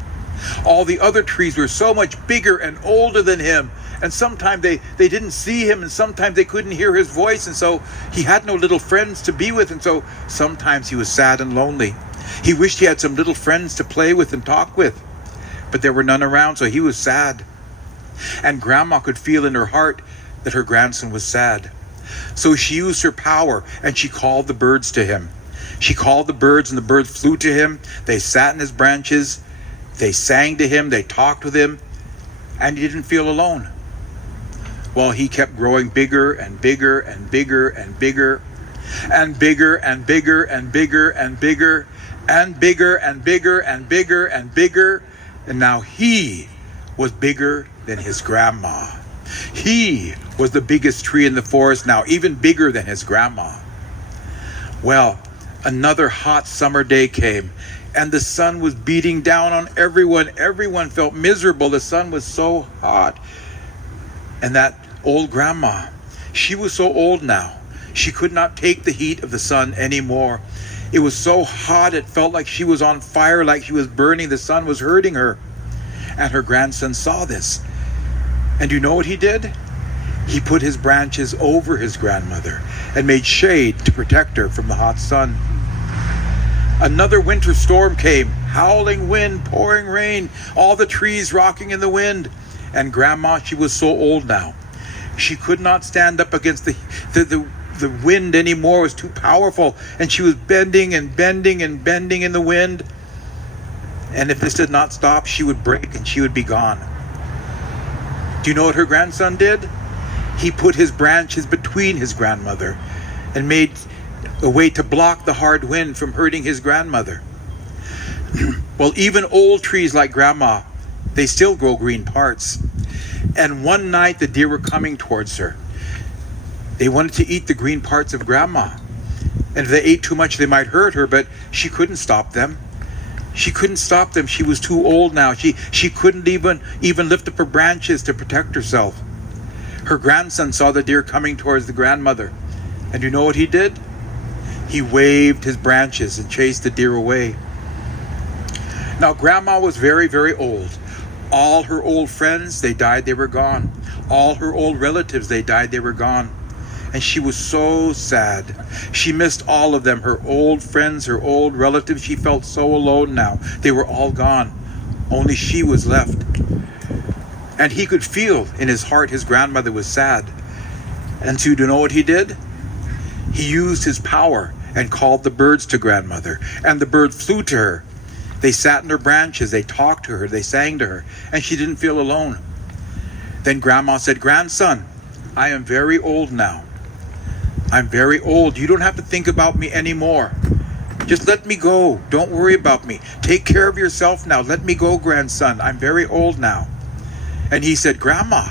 All the other trees were so much bigger and older than him. And sometimes they didn't see him, and sometimes they couldn't hear his voice, and so he had no little friends to be with, and so sometimes he was sad and lonely. He wished he had some little friends to play with and talk with, but there were none around, so he was sad. And Grandma could feel in her heart that her grandson was sad. So she used her power, and she called the birds to him. She called the birds, and the birds flew to him. They sat in his branches. They sang to him. They talked with him, and he didn't feel alone. Well, he kept growing bigger and bigger and bigger and bigger and bigger and bigger and bigger and bigger and bigger and bigger and bigger and bigger. And now he was bigger than his grandma. He was the biggest tree in the forest now, even bigger than his grandma. Well, another hot summer day came, and the sun was beating down on everyone. Everyone felt miserable. The sun was so hot. And that old grandma, she was so old now. She could not take the heat of the sun anymore. It was so hot, it felt like she was on fire, like she was burning. The sun was hurting her. And her grandson saw this. And you know what he did? He put his branches over his grandmother and made shade to protect her from the hot sun. Another winter storm came, howling wind, pouring rain, all the trees rocking in the wind. And Grandma, she was so old now. She could not stand up against the the wind anymore. It was too powerful. And she was bending and bending and bending in the wind. And if this did not stop, she would break and she would be gone. Do you know what her grandson did? He put his branches between his grandmother and made a way to block the hard wind from hurting his grandmother. Well, even old trees like Grandma, they still grow green parts. And one night the deer were coming towards her. They wanted to eat the green parts of Grandma. And if they ate too much, they might hurt her, but she couldn't stop them. She couldn't stop them. She was too old now. She couldn't even lift up her branches to protect herself. Her grandson saw the deer coming towards the grandmother. And you know what he did? He waved his branches and chased the deer away. Now, Grandma was very, very old. All her old friends, they died, they were gone. All her old relatives, they died, they were gone. And she was so sad. She missed all of them, her old friends, her old relatives. She felt so alone now. They were all gone. Only she was left. And he could feel in his heart his grandmother was sad. And so, do you know what he did? He used his power and called the birds to grandmother. And the birds flew to her. They sat in her branches. They talked to her. They sang to her. And she didn't feel alone. Then Grandma said, "Grandson, I am very old now. I'm very old. You don't have to think about me anymore. Just let me go. Don't worry about me. Take care of yourself now. Let me go, grandson. I'm very old now." And he said, "Grandma,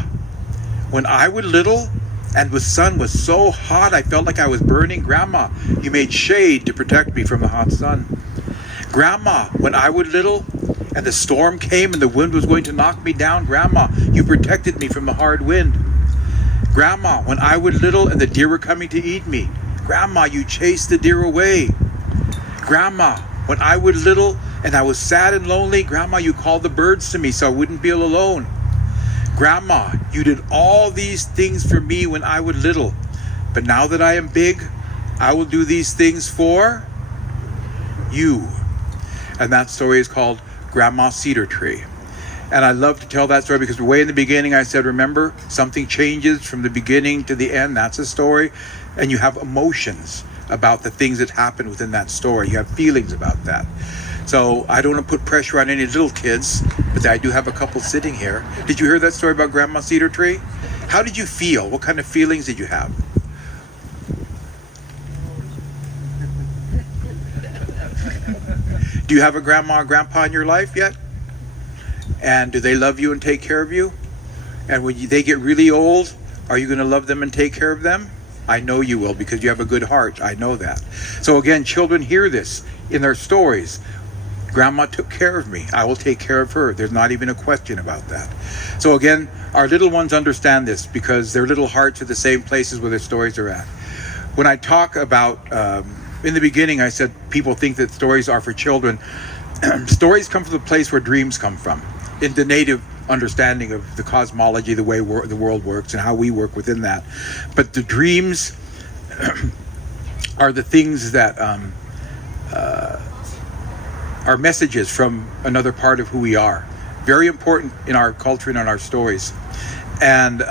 when I was little and the sun was so hot, I felt like I was burning. Grandma, you made shade to protect me from the hot sun. Grandma, when I was little and the storm came and the wind was going to knock me down, Grandma, you protected me from the hard wind. Grandma, when I was little and the deer were coming to eat me, Grandma, you chased the deer away. Grandma, when I was little and I was sad and lonely, Grandma, you called the birds to me so I wouldn't feel alone. Grandma, you did all these things for me when I was little. But now that I am big, I will do these things for you." And that story is called Grandma Cedar Tree. And I love to tell that story because way in the beginning I said, remember, something changes from the beginning to the end. That's a story. And you have emotions about the things that happen within that story. You have feelings about that. So I don't want to put pressure on any little kids, but I do have a couple sitting here. Did you hear that story about Grandma Cedar Tree? How did you feel? What kind of feelings did you have? Do you have a grandma or grandpa in your life yet? And do they love you and take care of you? And when they get really old, are you going to love them and take care of them? I know you will because you have a good heart. I know that. So again, children hear this in their stories. Grandma took care of me. I will take care of her. There's not even a question about that. So again, our little ones understand this because their little hearts are the same places where their stories are at. When I talk about, in the beginning I said people think that stories are for children. Stories come from the place where dreams come from, in the native understanding of the cosmology, the way the world works and how we work within that. But the dreams are the things that are messages from another part of who we are. Very important in our culture and in our stories. And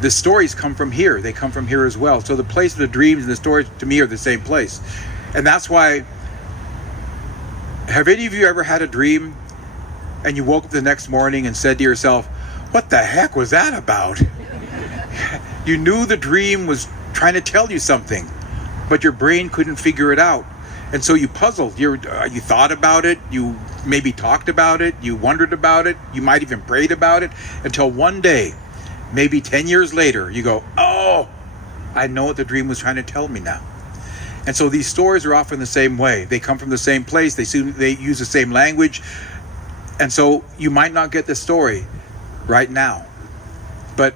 the stories come from here. They come from here as well. So the place of the dreams and the stories to me are the same place. And that's why, have any of you ever had a dream and you woke up the next morning and said to yourself, "What the heck was that about?" You knew the dream was trying to tell you something, but your brain couldn't figure it out. And so you puzzled. You thought about it. You maybe talked about it. You wondered about it. You might even prayed about it until one day, maybe 10 years later, you go, "Oh, I know what the dream was trying to tell me now." And so these stories are often the same way. They come from the same place. They use the same language. And so you might not get the story right now. But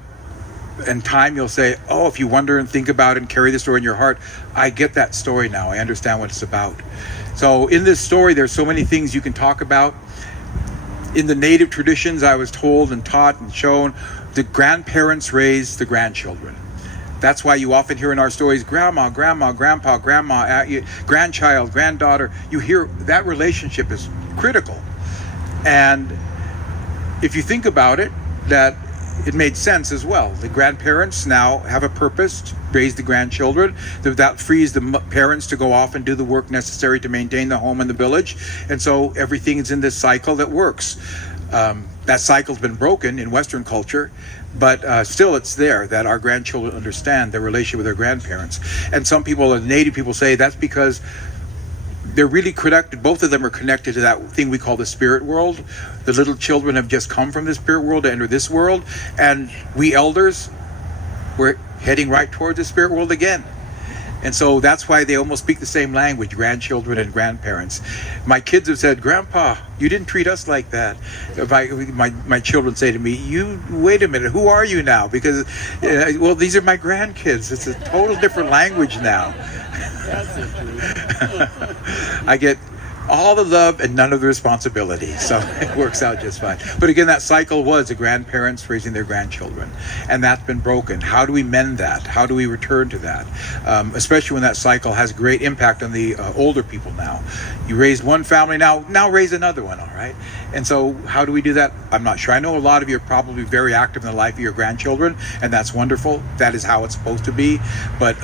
in time you'll say, "Oh, if you wonder and think about it and carry the story in your heart, I get that story now. I understand what it's about." So in this story, there's so many things you can talk about. In the native traditions, I was told and taught and shown, the grandparents raise the grandchildren. That's why you often hear in our stories, grandma, grandma, grandpa, grandma, grandchild, granddaughter. You hear that relationship is critical. And if you think about it, that it made sense as well. The grandparents now have a purpose to raise the grandchildren. That frees the parents to go off and do the work necessary to maintain the home and the village. And so everything is in this cycle that works. That cycle's been broken in Western culture, but still it's there, that our grandchildren understand their relationship with their grandparents. And some people, the native people, say that's because they're really connected. Both of them are connected to that thing we call the spirit world. The little children have just come from the spirit world to enter this world, and we elders, we're heading right towards the spirit world again. And so that's why they almost speak the same language, grandchildren and grandparents. My kids have said, "Grandpa, you didn't treat us like that." My children say to me, "You wait a minute, who are you now?" Because, well, these are my grandkids. It's a total different language now. I get all the love and none of the responsibility, so it works out just fine. But again, that cycle was the grandparents raising their grandchildren, and that's been broken. How do we mend that? How do we return to that? Especially when that cycle has great impact on the older people now. You raised one family, now raise another one, all right? And so how do we do that? I'm not sure. I know a lot of you are probably very active in the life of your grandchildren, and that's wonderful. That is how it's supposed to be. But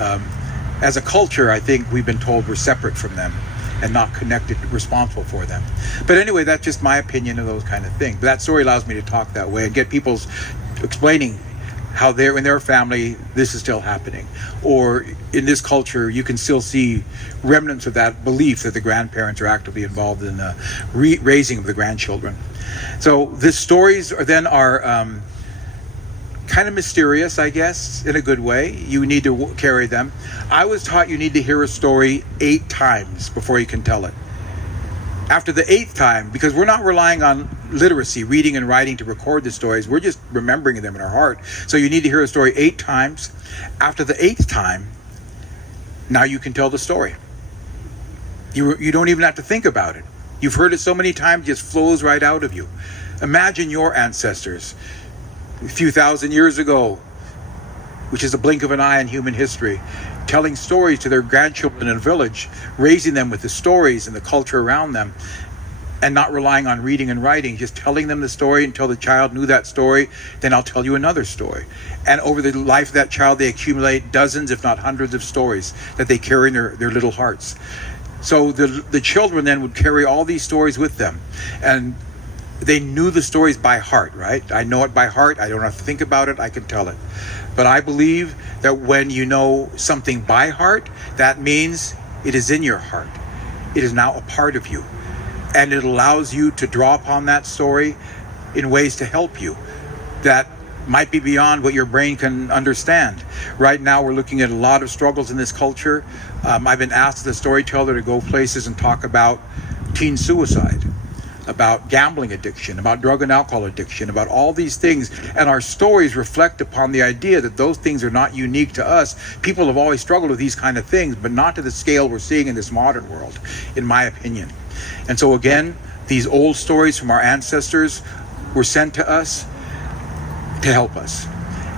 as a culture, I think we've been told we're separate from them and not connected, responsible for them. But anyway, that's just my opinion of those kind of things. But that story allows me to talk that way and get people's explaining how they're in their family, this is still happening. Or in this culture, you can still see remnants of that belief that the grandparents are actively involved in the raising of the grandchildren. So the stories are kind of mysterious, I guess, in a good way. You need to carry them. I was taught you need to hear a story 8 times before you can tell it. After the 8th time, because we're not relying on literacy, reading and writing to record the stories, we're just remembering them in our heart. So you need to hear a story 8 times. After the 8th time, now you can tell the story. You don't even have to think about it. You've heard it so many times, it just flows right out of you. Imagine your ancestors a few thousand years ago, which is a blink of an eye in human history, telling stories to their grandchildren in a village, raising them with the stories and the culture around them, and not relying on reading and writing, just telling them the story until the child knew that story. Then I'll tell you another story. And over the life of that child, they accumulate dozens, if not hundreds, of stories that they carry in their little hearts. So the children then would carry all these stories with them, and they knew the stories by heart, right? I know it by heart. I don't have to think about it. I can tell it. But I believe that when you know something by heart, that means it is in your heart. It is now a part of you. And it allows you to draw upon that story in ways to help you that might be beyond what your brain can understand. Right now, we're looking at a lot of struggles in this culture. I've been asked as a storyteller to go places and talk about teen suicide, about gambling addiction, about drug and alcohol addiction, about all these things. And our stories reflect upon the idea that those things are not unique to us. People have always struggled with these kind of things, but not to the scale we're seeing in this modern world, in my opinion. And so again, these old stories from our ancestors were sent to us to help us.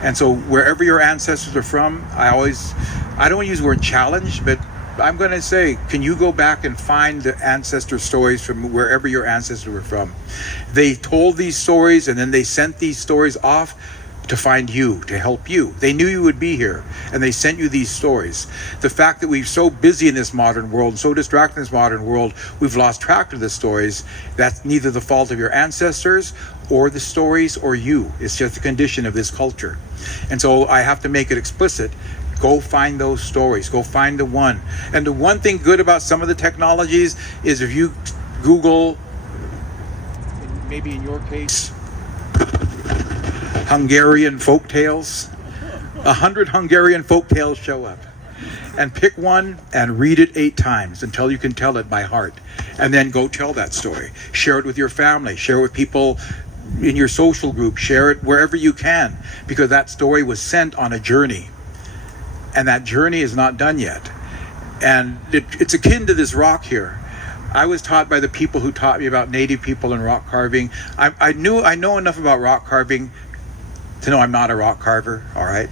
And so wherever your ancestors are from, I don't use the word challenge, but I'm going to say, can you go back and find the ancestor stories from wherever your ancestors were from? They told these stories, and then they sent these stories off to find you, to help you. They knew you would be here, and they sent you these stories. The fact that we're so busy in this modern world, so distracted in this modern world, we've lost track of the stories. That's neither the fault of your ancestors or the stories or you. It's just a condition of this culture. And so I have to make it explicit. Go find those stories. Go find the one. And the one thing good about some of the technologies is if you Google, maybe in your case, Hungarian folk tales, 100 Hungarian folk tales show up. And pick one and read it 8 times until you can tell it by heart. And then go tell that story. Share it with your family. Share it with people in your social group. Share it wherever you can, because that story was sent on a journey. And that journey is not done yet. And it's akin to this rock here. I was taught by the people who taught me about native people and rock carving. I know enough about rock carving to know I'm not a rock carver, all right?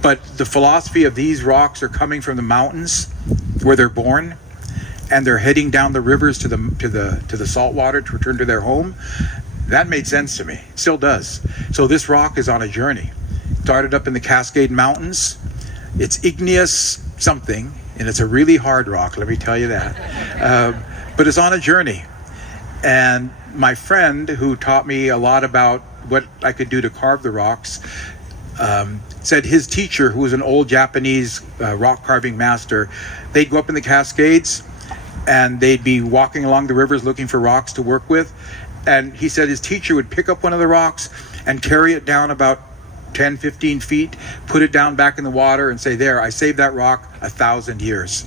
But the philosophy of these rocks are coming from the mountains where they're born, and they're heading down the rivers to the salt water to return to their home. That made sense to me. Still does. So this rock is on a journey. Started up in the Cascade Mountains. It's igneous something, and it's a really hard rock, let me tell you that. But it's on a journey. And my friend, who taught me a lot about what I could do to carve the rocks, said his teacher, who was an old Japanese rock carving master, they'd go up in the Cascades and they'd be walking along the rivers looking for rocks to work with. And he said his teacher would pick up one of the rocks and carry it down about 10, 15 feet, put it down back in the water and say, there, I saved that rock 1,000 years.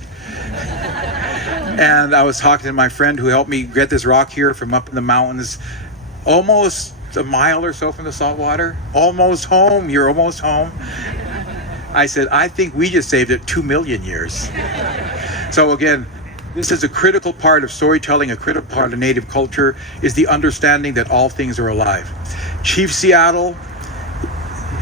And I was talking to my friend who helped me get this rock here from up in the mountains, almost a mile or so from the salt water. Almost home, you're almost home. I said, I think we just saved it 2 million years. So again, this is a critical part of storytelling, a critical part of Native culture, is the understanding that all things are alive. Chief Seattle,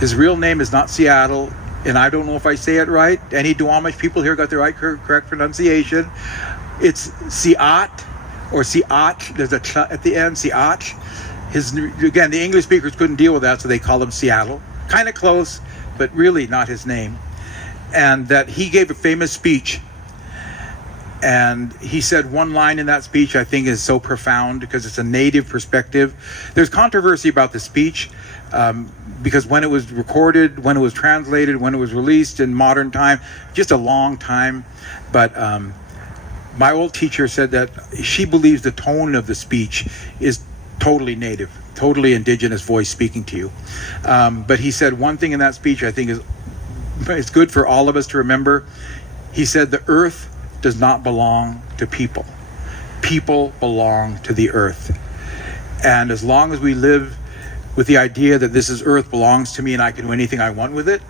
his real name is not Seattle, and I don't know if I say it right. Any Duwamish people here got the right correct pronunciation. It's Siat or Siat. There's a ch at the end, Siat. Again, the English speakers couldn't deal with that, so they called him Seattle. Kind of close, but really not his name. And that he gave a famous speech. And he said one line in that speech I think is so profound because it's a Native perspective. There's controversy about the speech because when it was recorded, when it was translated, when it was released in modern time, just a long time. But my old teacher said that she believes the tone of the speech is totally Native, totally indigenous voice speaking to you. But he said one thing in that speech I think is good for all of us to remember. He said the earth does not belong to people. People belong to the earth. And as long as we live with the idea that this earth belongs to me and I can do anything I want with it,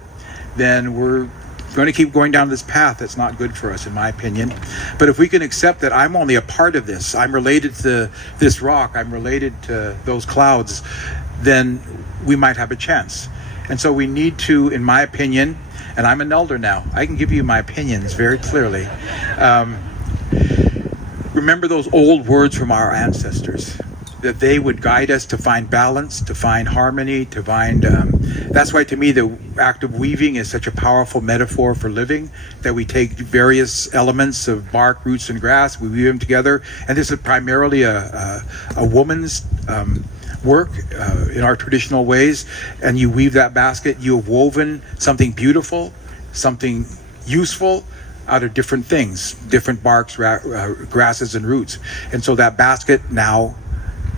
then we're going to keep going down this path that's not good for us, in my opinion. But if we can accept that I'm only a part of this, I'm related to this rock, I'm related to those clouds, then we might have a chance. And so we need to, in my opinion, and I'm an elder now, I can give you my opinions very clearly. Remember those old words from our ancestors, that they would guide us to find balance, to find harmony, to find... that's why to me the act of weaving is such a powerful metaphor for living, that we take various elements of bark, roots, and grass, we weave them together, and this is primarily a woman's work in our traditional ways, and you weave that basket, you have woven something beautiful, something useful out of different things, different barks, grasses, and roots. And so that basket now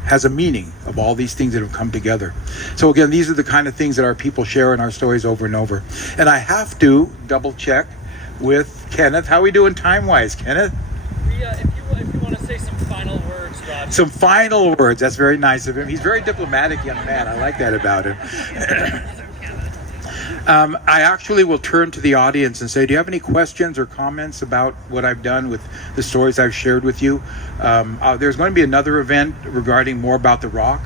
has a meaning of all these things that have come together. So again, these are the kind of things that our people share in our stories over and over. And I have to double check with Kenneth. How are we doing time-wise, Kenneth? If you want to say some final words, Rob. Some final words. That's very nice of him. He's a very diplomatic young man. I like that about him. I actually will turn to the audience and say, do you have any questions or comments about what I've done with the stories I've shared with you? There's going to be another event regarding more about the rock.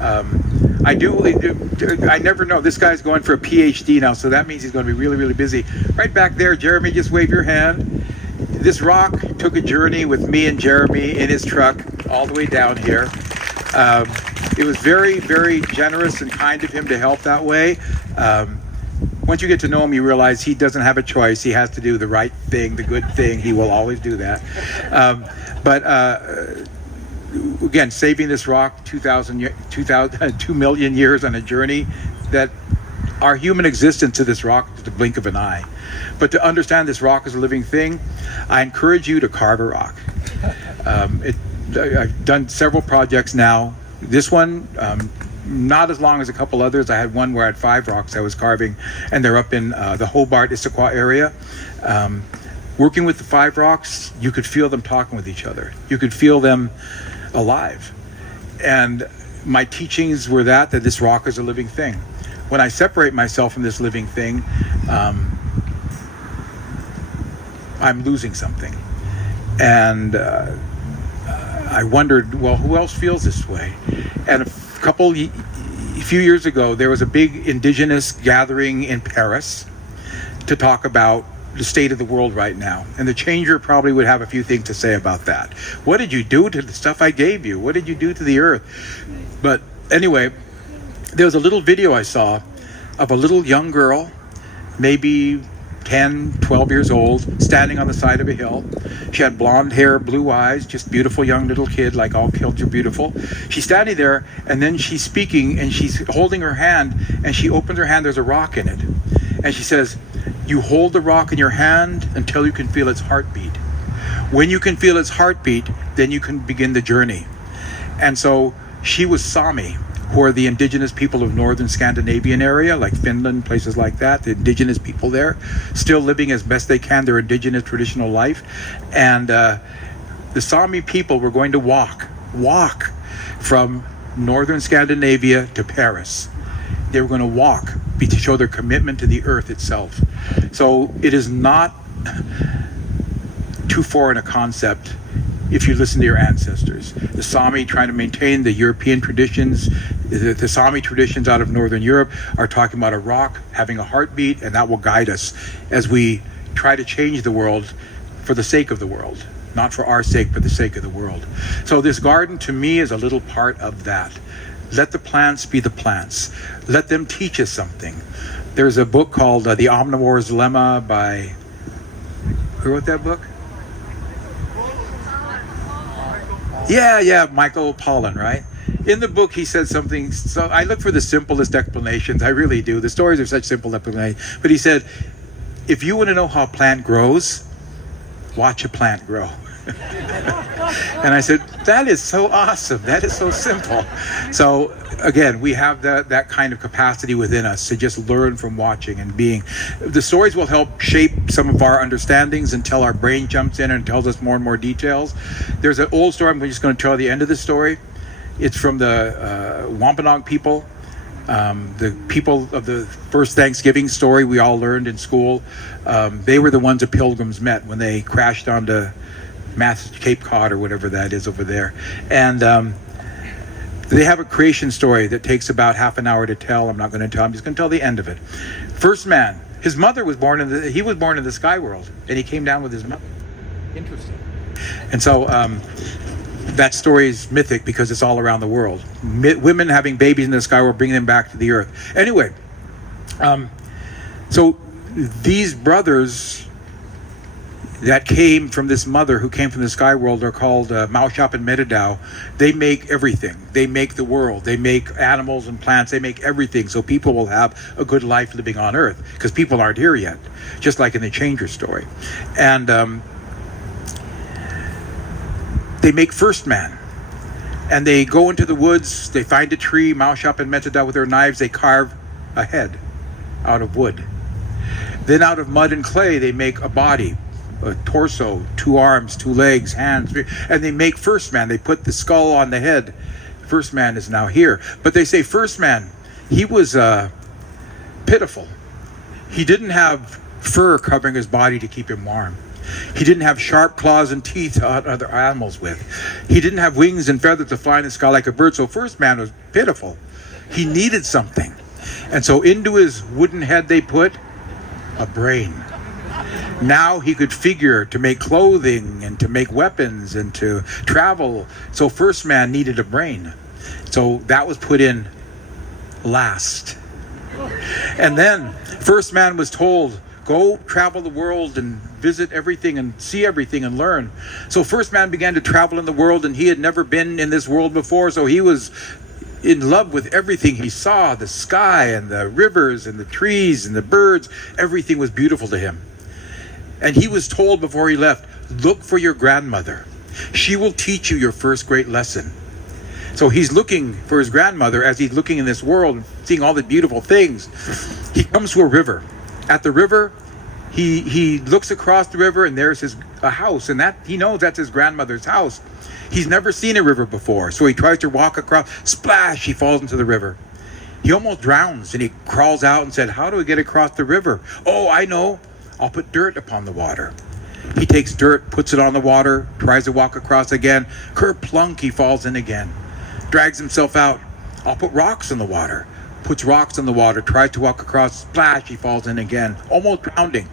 I never know. This guy's going for a PhD now, so that means he's going to be really, really busy. Right back there, Jeremy, just wave your hand. This rock took a journey with me and Jeremy in his truck all the way down here. It was very, very generous and kind of him to help that way. Once you get to know him, you realize he doesn't have a choice. He has to do the right thing, the good thing. He will always do that. Again, saving this rock 2 million years on a journey that our human existence to this rock is the blink of an eye. But to understand this rock as a living thing, I encourage you to carve a rock. I've done several projects now. This one, not as long as a couple others. I had one where I had 5 rocks I was carving, and they're up in the Hobart, Issaquah area. Working with the 5 rocks, you could feel them talking with each other. You could feel them alive. And my teachings were that this rock is a living thing. When I separate myself from this living thing, I'm losing something. And I wondered, well, who else feels this way? And a few years ago, there was a big indigenous gathering in Paris to talk about the state of the world right now. And the changer probably would have a few things to say about that. What did you do to the stuff I gave you? What did you do to the earth? But Anyway, there was a little video I saw of a little young girl, maybe 10, 12 years old, standing on the side of a hill. She had blonde hair, blue eyes, just beautiful young little kid, like all kids are beautiful. She's standing there, and then she's speaking, and she's holding her hand, and she opens her hand, there's a rock in it. And she says, you hold the rock in your hand until you can feel its heartbeat. When you can feel its heartbeat, then you can begin the journey. And so she was Sami, who are the indigenous people of northern Scandinavian area, like Finland, places like that, the indigenous people there, still living as best they can their indigenous traditional life. And the Sami people were going to walk from northern Scandinavia to Paris. They were going to walk to show their commitment to the earth itself. So it is not too foreign a concept if you listen to your ancestors. The Sami trying to maintain the European traditions, the Sami traditions out of Northern Europe are talking about a rock having a heartbeat, and that will guide us as we try to change the world for the sake of the world. Not for our sake, but the sake of the world. So this garden to me is a little part of that. Let the plants be the plants. Let them teach us something. There's a book called The Omnivore's Dilemma by, who wrote that book? Yeah, Michael Pollan, right? In the book, he said something, so I look for the simplest explanations, I really do. The stories are such simple explanations. But he said, if you want to know how a plant grows, watch a plant grow. And I said, that is so awesome. That is so simple. So again, we have that kind of capacity within us to just learn from watching and being. The stories will help shape some of our understandings until our brain jumps in and tells us more and more details. There's an old story, I'm just going to tell the end of the story. It's from the Wampanoag people. The people of the first Thanksgiving story we all learned in school. They were the ones the Pilgrims met when they crashed onto Cape Cod or whatever that is over there. And they have a creation story that takes about half an hour to tell. I'm not going to tell. I'm just going to tell the end of it. First man, his mother was born in the sky world, and he came down with his mother. Interesting. And so that story is mythic because it's all around the world. Women having babies in the sky world, bringing them back to the earth. Anyway, so these brothers that came from this mother who came from the sky world are called Maushop and Metadao. They make everything. They make the world. They make animals and plants. They make everything so people will have a good life living on Earth, because people aren't here yet, just like in the Changer story. And they make first man. And they go into the woods. They find a tree, Maushop and Metadao with their knives. They carve a head out of wood. Then out of mud and clay, they make a body, a torso, 2 arms, 2 legs, hands, and they make first man. They put the skull on the head. First man is now here. But they say first man, he was pitiful. He didn't have fur covering his body to keep him warm. He didn't have sharp claws and teeth to hunt other animals with. He didn't have wings and feathers to fly in the sky like a bird. So first man was pitiful. He needed something. And so into his wooden head they put a brain. Now he could figure to make clothing and to make weapons and to travel. So first man needed a brain. So that was put in last. And then first man was told, go travel the world and visit everything and see everything and learn. So first man began to travel in the world, and he had never been in this world before. So he was in love with everything he saw, the sky and the rivers and the trees and the birds. Everything was beautiful to him. And he was told before he left, look for your grandmother. She will teach you your first great lesson. So he's looking for his grandmother as he's looking in this world, seeing all the beautiful things. He comes to a river. At the river, he looks across the river, and there's a house, and that he knows that's his grandmother's house. He's never seen a river before, so he tries to walk across. Splash! He falls into the river. He almost drowns, and he crawls out and said, how do we get across the river? Oh, I know. I'll put dirt upon the water. He takes dirt, puts it on the water, tries to walk across again. Kerplunk, he falls in again. Drags himself out. I'll put rocks in the water. Puts rocks in the water, tries to walk across. Splash, he falls in again, almost drowning.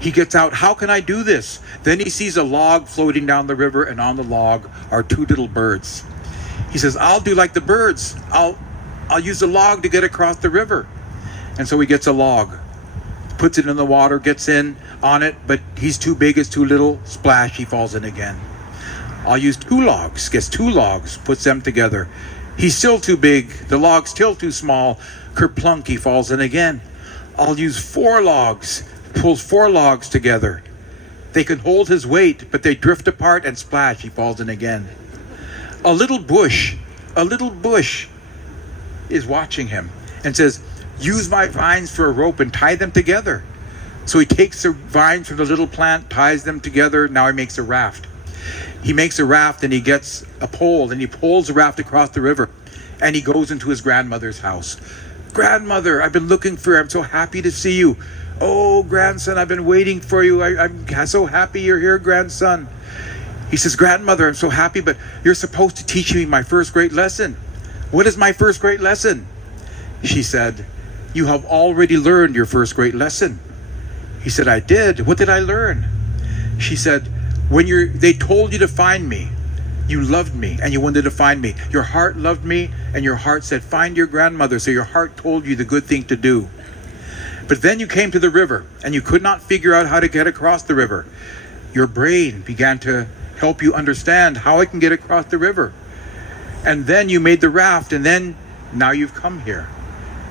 He gets out. How can I do this? Then he sees a log floating down the river, and on the log are 2 little birds. He says, I'll do like the birds. I'll use a log to get across the river. And so he gets a log, puts it in the water, gets in on it, but he's too big, it's too little. Splash, he falls in again. I'll use 2 logs, gets 2 logs, puts them together. He's still too big, the log's still too small. Kerplunk, he falls in again. I'll use 4 logs, pulls 4 logs together. They can hold his weight, but they drift apart and splash, he falls in again. A little bush is watching him and says, use my vines for a rope and tie them together. So he takes the vines from the little plant, ties them together. Now he makes a raft. He makes a raft and he gets a pole and he pulls the raft across the river and he goes into his grandmother's house. Grandmother, I've been looking for you. I'm so happy to see you. Oh, grandson, I've been waiting for you. I'm so happy you're here, grandson. He says, grandmother, I'm so happy, but you're supposed to teach me my first great lesson. What is my first great lesson? She said, you have already learned your first great lesson. He said, I did. What did I learn? She said, when they told you to find me, you loved me and you wanted to find me. Your heart loved me and your heart said, find your grandmother. So your heart told you the good thing to do. But then you came to the river and you could not figure out how to get across the river. Your brain began to help you understand how I can get across the river. And then you made the raft and then now you've come here.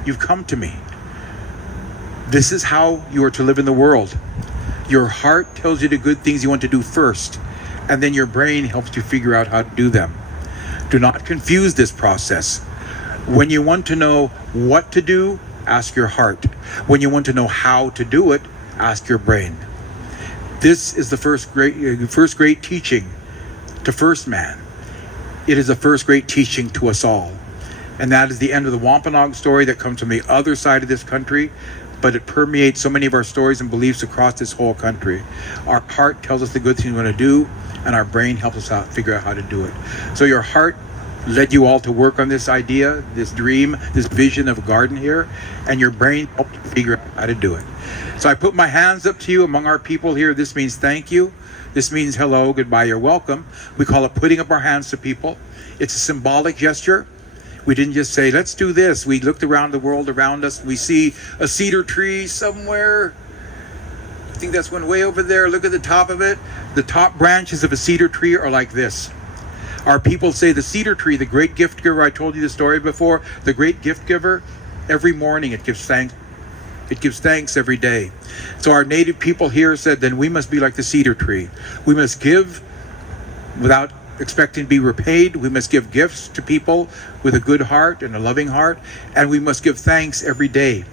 You've come to me. This is how you are to live in the world. Your heart tells you the good things you want to do first, and then your brain helps you figure out how to do them. Do not confuse this process. When you want to know what to do, ask your heart. When you want to know how to do it, ask your brain. This is the first great teaching to first man. It is the first great teaching to us all. And that is the end of the Wampanoag story that comes from the other side of this country, but it permeates so many of our stories and beliefs across this whole country. Our heart tells us the good things we want to do, and our brain helps us figure out how to do it. So your heart led you all to work on this idea, this dream, this vision of a garden here, and your brain helped you figure out how to do it. So I put my hands up to you among our people here. This means thank you. This means hello, goodbye, you're welcome. We call it putting up our hands to people. It's a symbolic gesture. We didn't just say, let's do this. We looked around the world around us. We see a cedar tree somewhere. I think that's one way over there. Look at the top of it. The top branches of a cedar tree are like this. Our people say the cedar tree, the great gift giver, I told you the story before, the great gift giver, every morning it gives thanks. It gives thanks every day. So our native people here said, then we must be like the cedar tree. We must give without expecting to be repaid. We must give gifts to people with a good heart and a loving heart, and we must give thanks every day.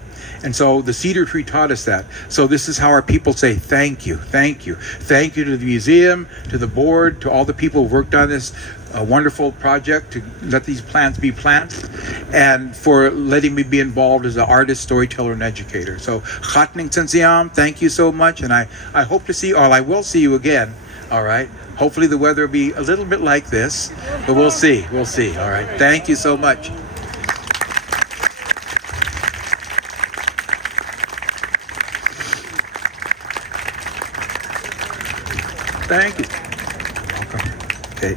And so the cedar tree taught us that. So this is how our people say thank you, thank you. Thank you to the museum, to the board, to all the people who worked on this wonderful project to let these plants be plants, and for letting me be involved as an artist, storyteller, and educator. So Chatning Tsensiam, thank you so much, and I hope to see you, I will see you again, all right? Hopefully the weather will be a little bit like this, but we'll see, all right? Thank you so much. Thank you. Welcome. Okay.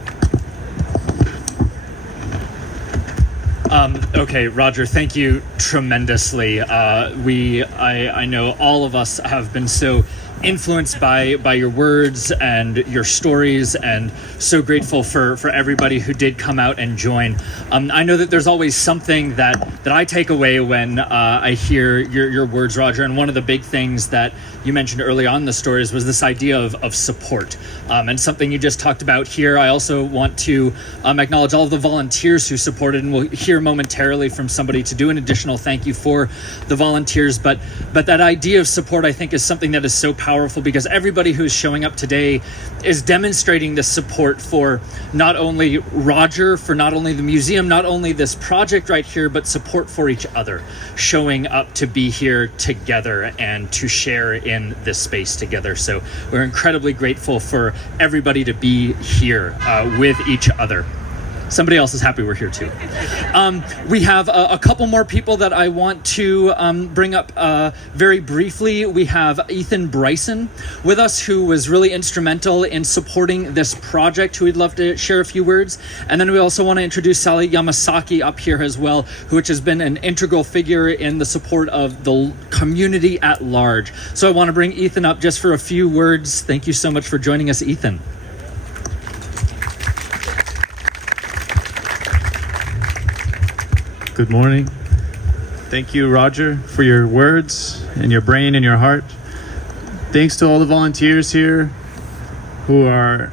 Okay, Roger, thank you tremendously. I know all of us have been so influenced by your words and your stories, and so grateful for everybody who did come out and join. I know that there's always something that I take away when I hear your words, Roger, and one of the big things that you mentioned early on in the stories was this idea of support, and something you just talked about here. I also want to acknowledge all of the volunteers who supported, and we'll hear momentarily from somebody to do an additional thank you for the volunteers, but that idea of support, I think, is something that is so powerful, because everybody who's showing up today is demonstrating this support for not only Roger, for not only the museum, not only this project right here, but support for each other, showing up to be here together and to share in this space together. So we're incredibly grateful for everybody to be here with each other. Somebody else is happy we're here too. We have a couple more people that I want to bring up very briefly. We have Ethan Bryson with us, who was really instrumental in supporting this project, who we'd love to share a few words. And then we also want to introduce Sally Yamasaki up here as well, which has been an integral figure in the support of the community at large. So I want to bring Ethan up just for a few words. Thank you so much for joining us, Ethan. Good morning. Thank you, Roger, for your words and your brain and your heart. Thanks to all the volunteers here who are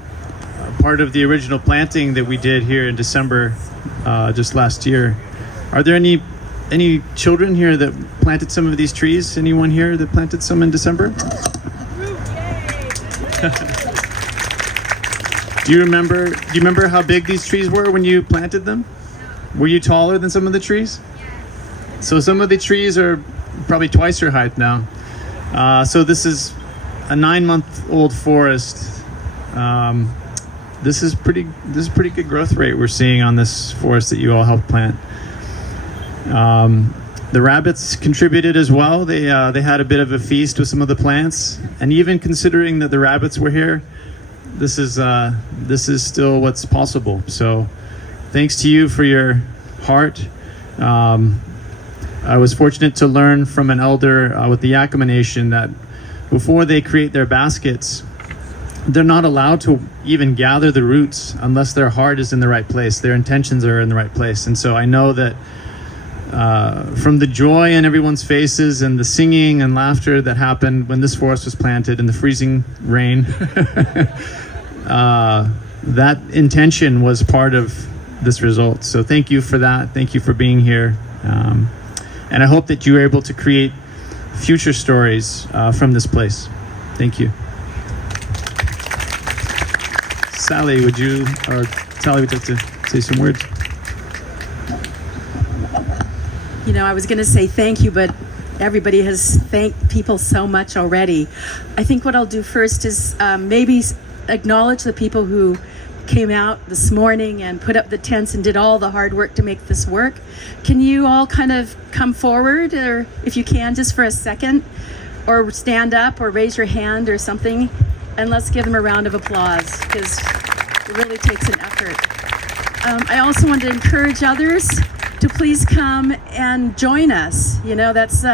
part of the original planting that we did here in December, just last year. Are there any children here that planted some of these trees? Anyone here that planted some in December? Do you remember how big these trees were when you planted them? Were you taller than some of the trees? So some of the trees are probably twice your height now. So this is a 9-month-old forest. This is pretty good growth rate we're seeing on this forest that you all helped plant. The rabbits contributed as well. They had a bit of a feast with some of the plants, and even considering that the rabbits were here, this is still what's possible. So thanks to you for your heart. I was fortunate to learn from an elder with the Yakima Nation that before they create their baskets, they're not allowed to even gather the roots unless their heart is in the right place, their intentions are in the right place. And so I know that from the joy in everyone's faces and the singing and laughter that happened when this forest was planted in the freezing rain, that intention was part of this result. So thank you for that. Thank you for being here. And I hope that you are able to create future stories from this place. Thank you. Sally, would you like to say some words? You know, I was going to say thank you, but everybody has thanked people so much already. I think what I'll do first is maybe acknowledge the people who came out this morning and put up the tents and did all the hard work to make this work. Can you all kind of come forward, or if you can, just for a second, or stand up or raise your hand or something, and let's give them a round of applause, because it really takes an effort. I also want to encourage others to please come and join us. You know, that's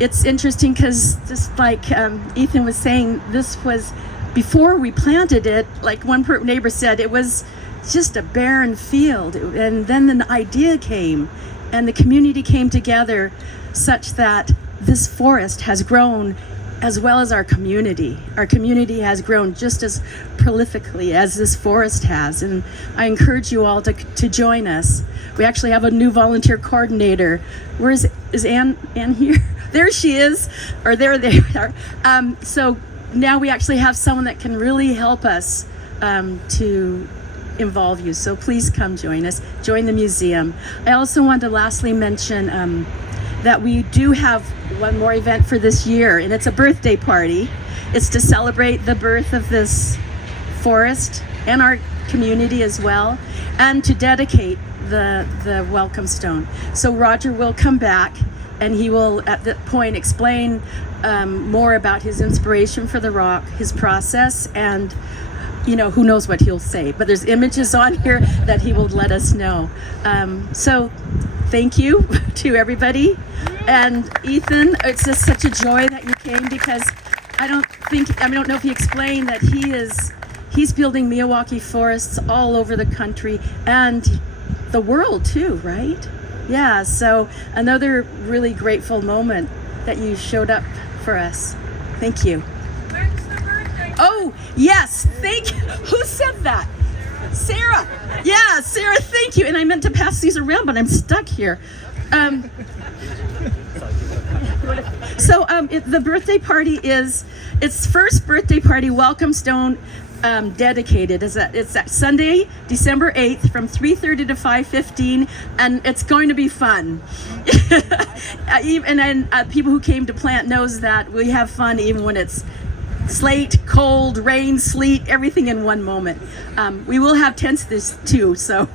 it's interesting because just like Ethan was saying, this was before we planted it, like one neighbor said, it was just a barren field. And then the idea came and the community came together such that this forest has grown as well as our community. Our community has grown just as prolifically as this forest has. And I encourage you all to join us. We actually have a new volunteer coordinator. Where is Ann here? There she is, or there they are. So now we actually have someone that can really help us to involve you. So please come join us, join the museum. I also want to lastly mention that we do have one more event for this year, and it's a birthday party. It's to celebrate the birth of this forest and our community as well, and to dedicate the welcome stone. So Roger will come back and he will at that point explain more about his inspiration for the rock, his process, and you know, who knows what he'll say, but there's images on here that he will let us know. So thank you to everybody. And Ethan, it's just such a joy that you came, because I don't know if he explained that he's building Miyawaki forests all over the country and the world too, right? Yeah, so another really grateful moment that you showed up for us. Thank you. Oh, yes, thank you. Who said that? Sarah. Yeah, Sarah, thank you. And I meant to pass these around, but I'm stuck here. The birthday party is, its first birthday party, Welcome Stone, dedicated. It's that Sunday, December 8th from 3:30 to 5:15, and it's going to be fun. And people who came to plant knows that we have fun even when it's slate, cold, rain, sleet, everything in one moment. We will have tents this too, so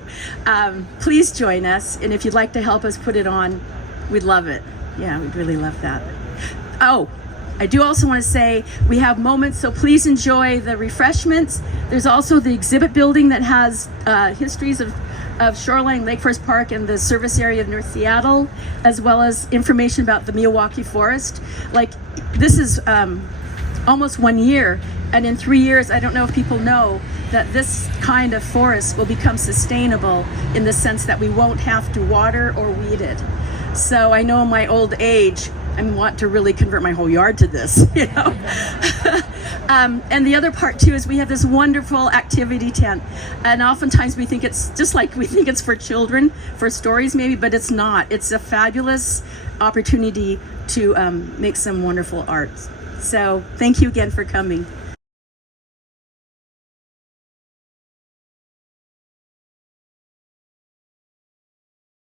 please join us. And if you'd like to help us put it on, we'd love it. Yeah, we'd really love that. Oh, I do also want to say we have moments, so please enjoy the refreshments. There's also the exhibit building that has histories of Shoreline, Lake Forest Park, and the service area of North Seattle, as well as information about the Miyawaki Forest. Like, this is almost 1 year, and in 3 years, I don't know if people know that this kind of forest will become sustainable in the sense that we won't have to water or weed it. So I know in my old age, I want to really convert my whole yard to this, you know. And the other part too is we have this wonderful activity tent, and oftentimes we think it's for children, for stories maybe, but it's not. It's a fabulous opportunity to make some wonderful art. So thank you again for coming.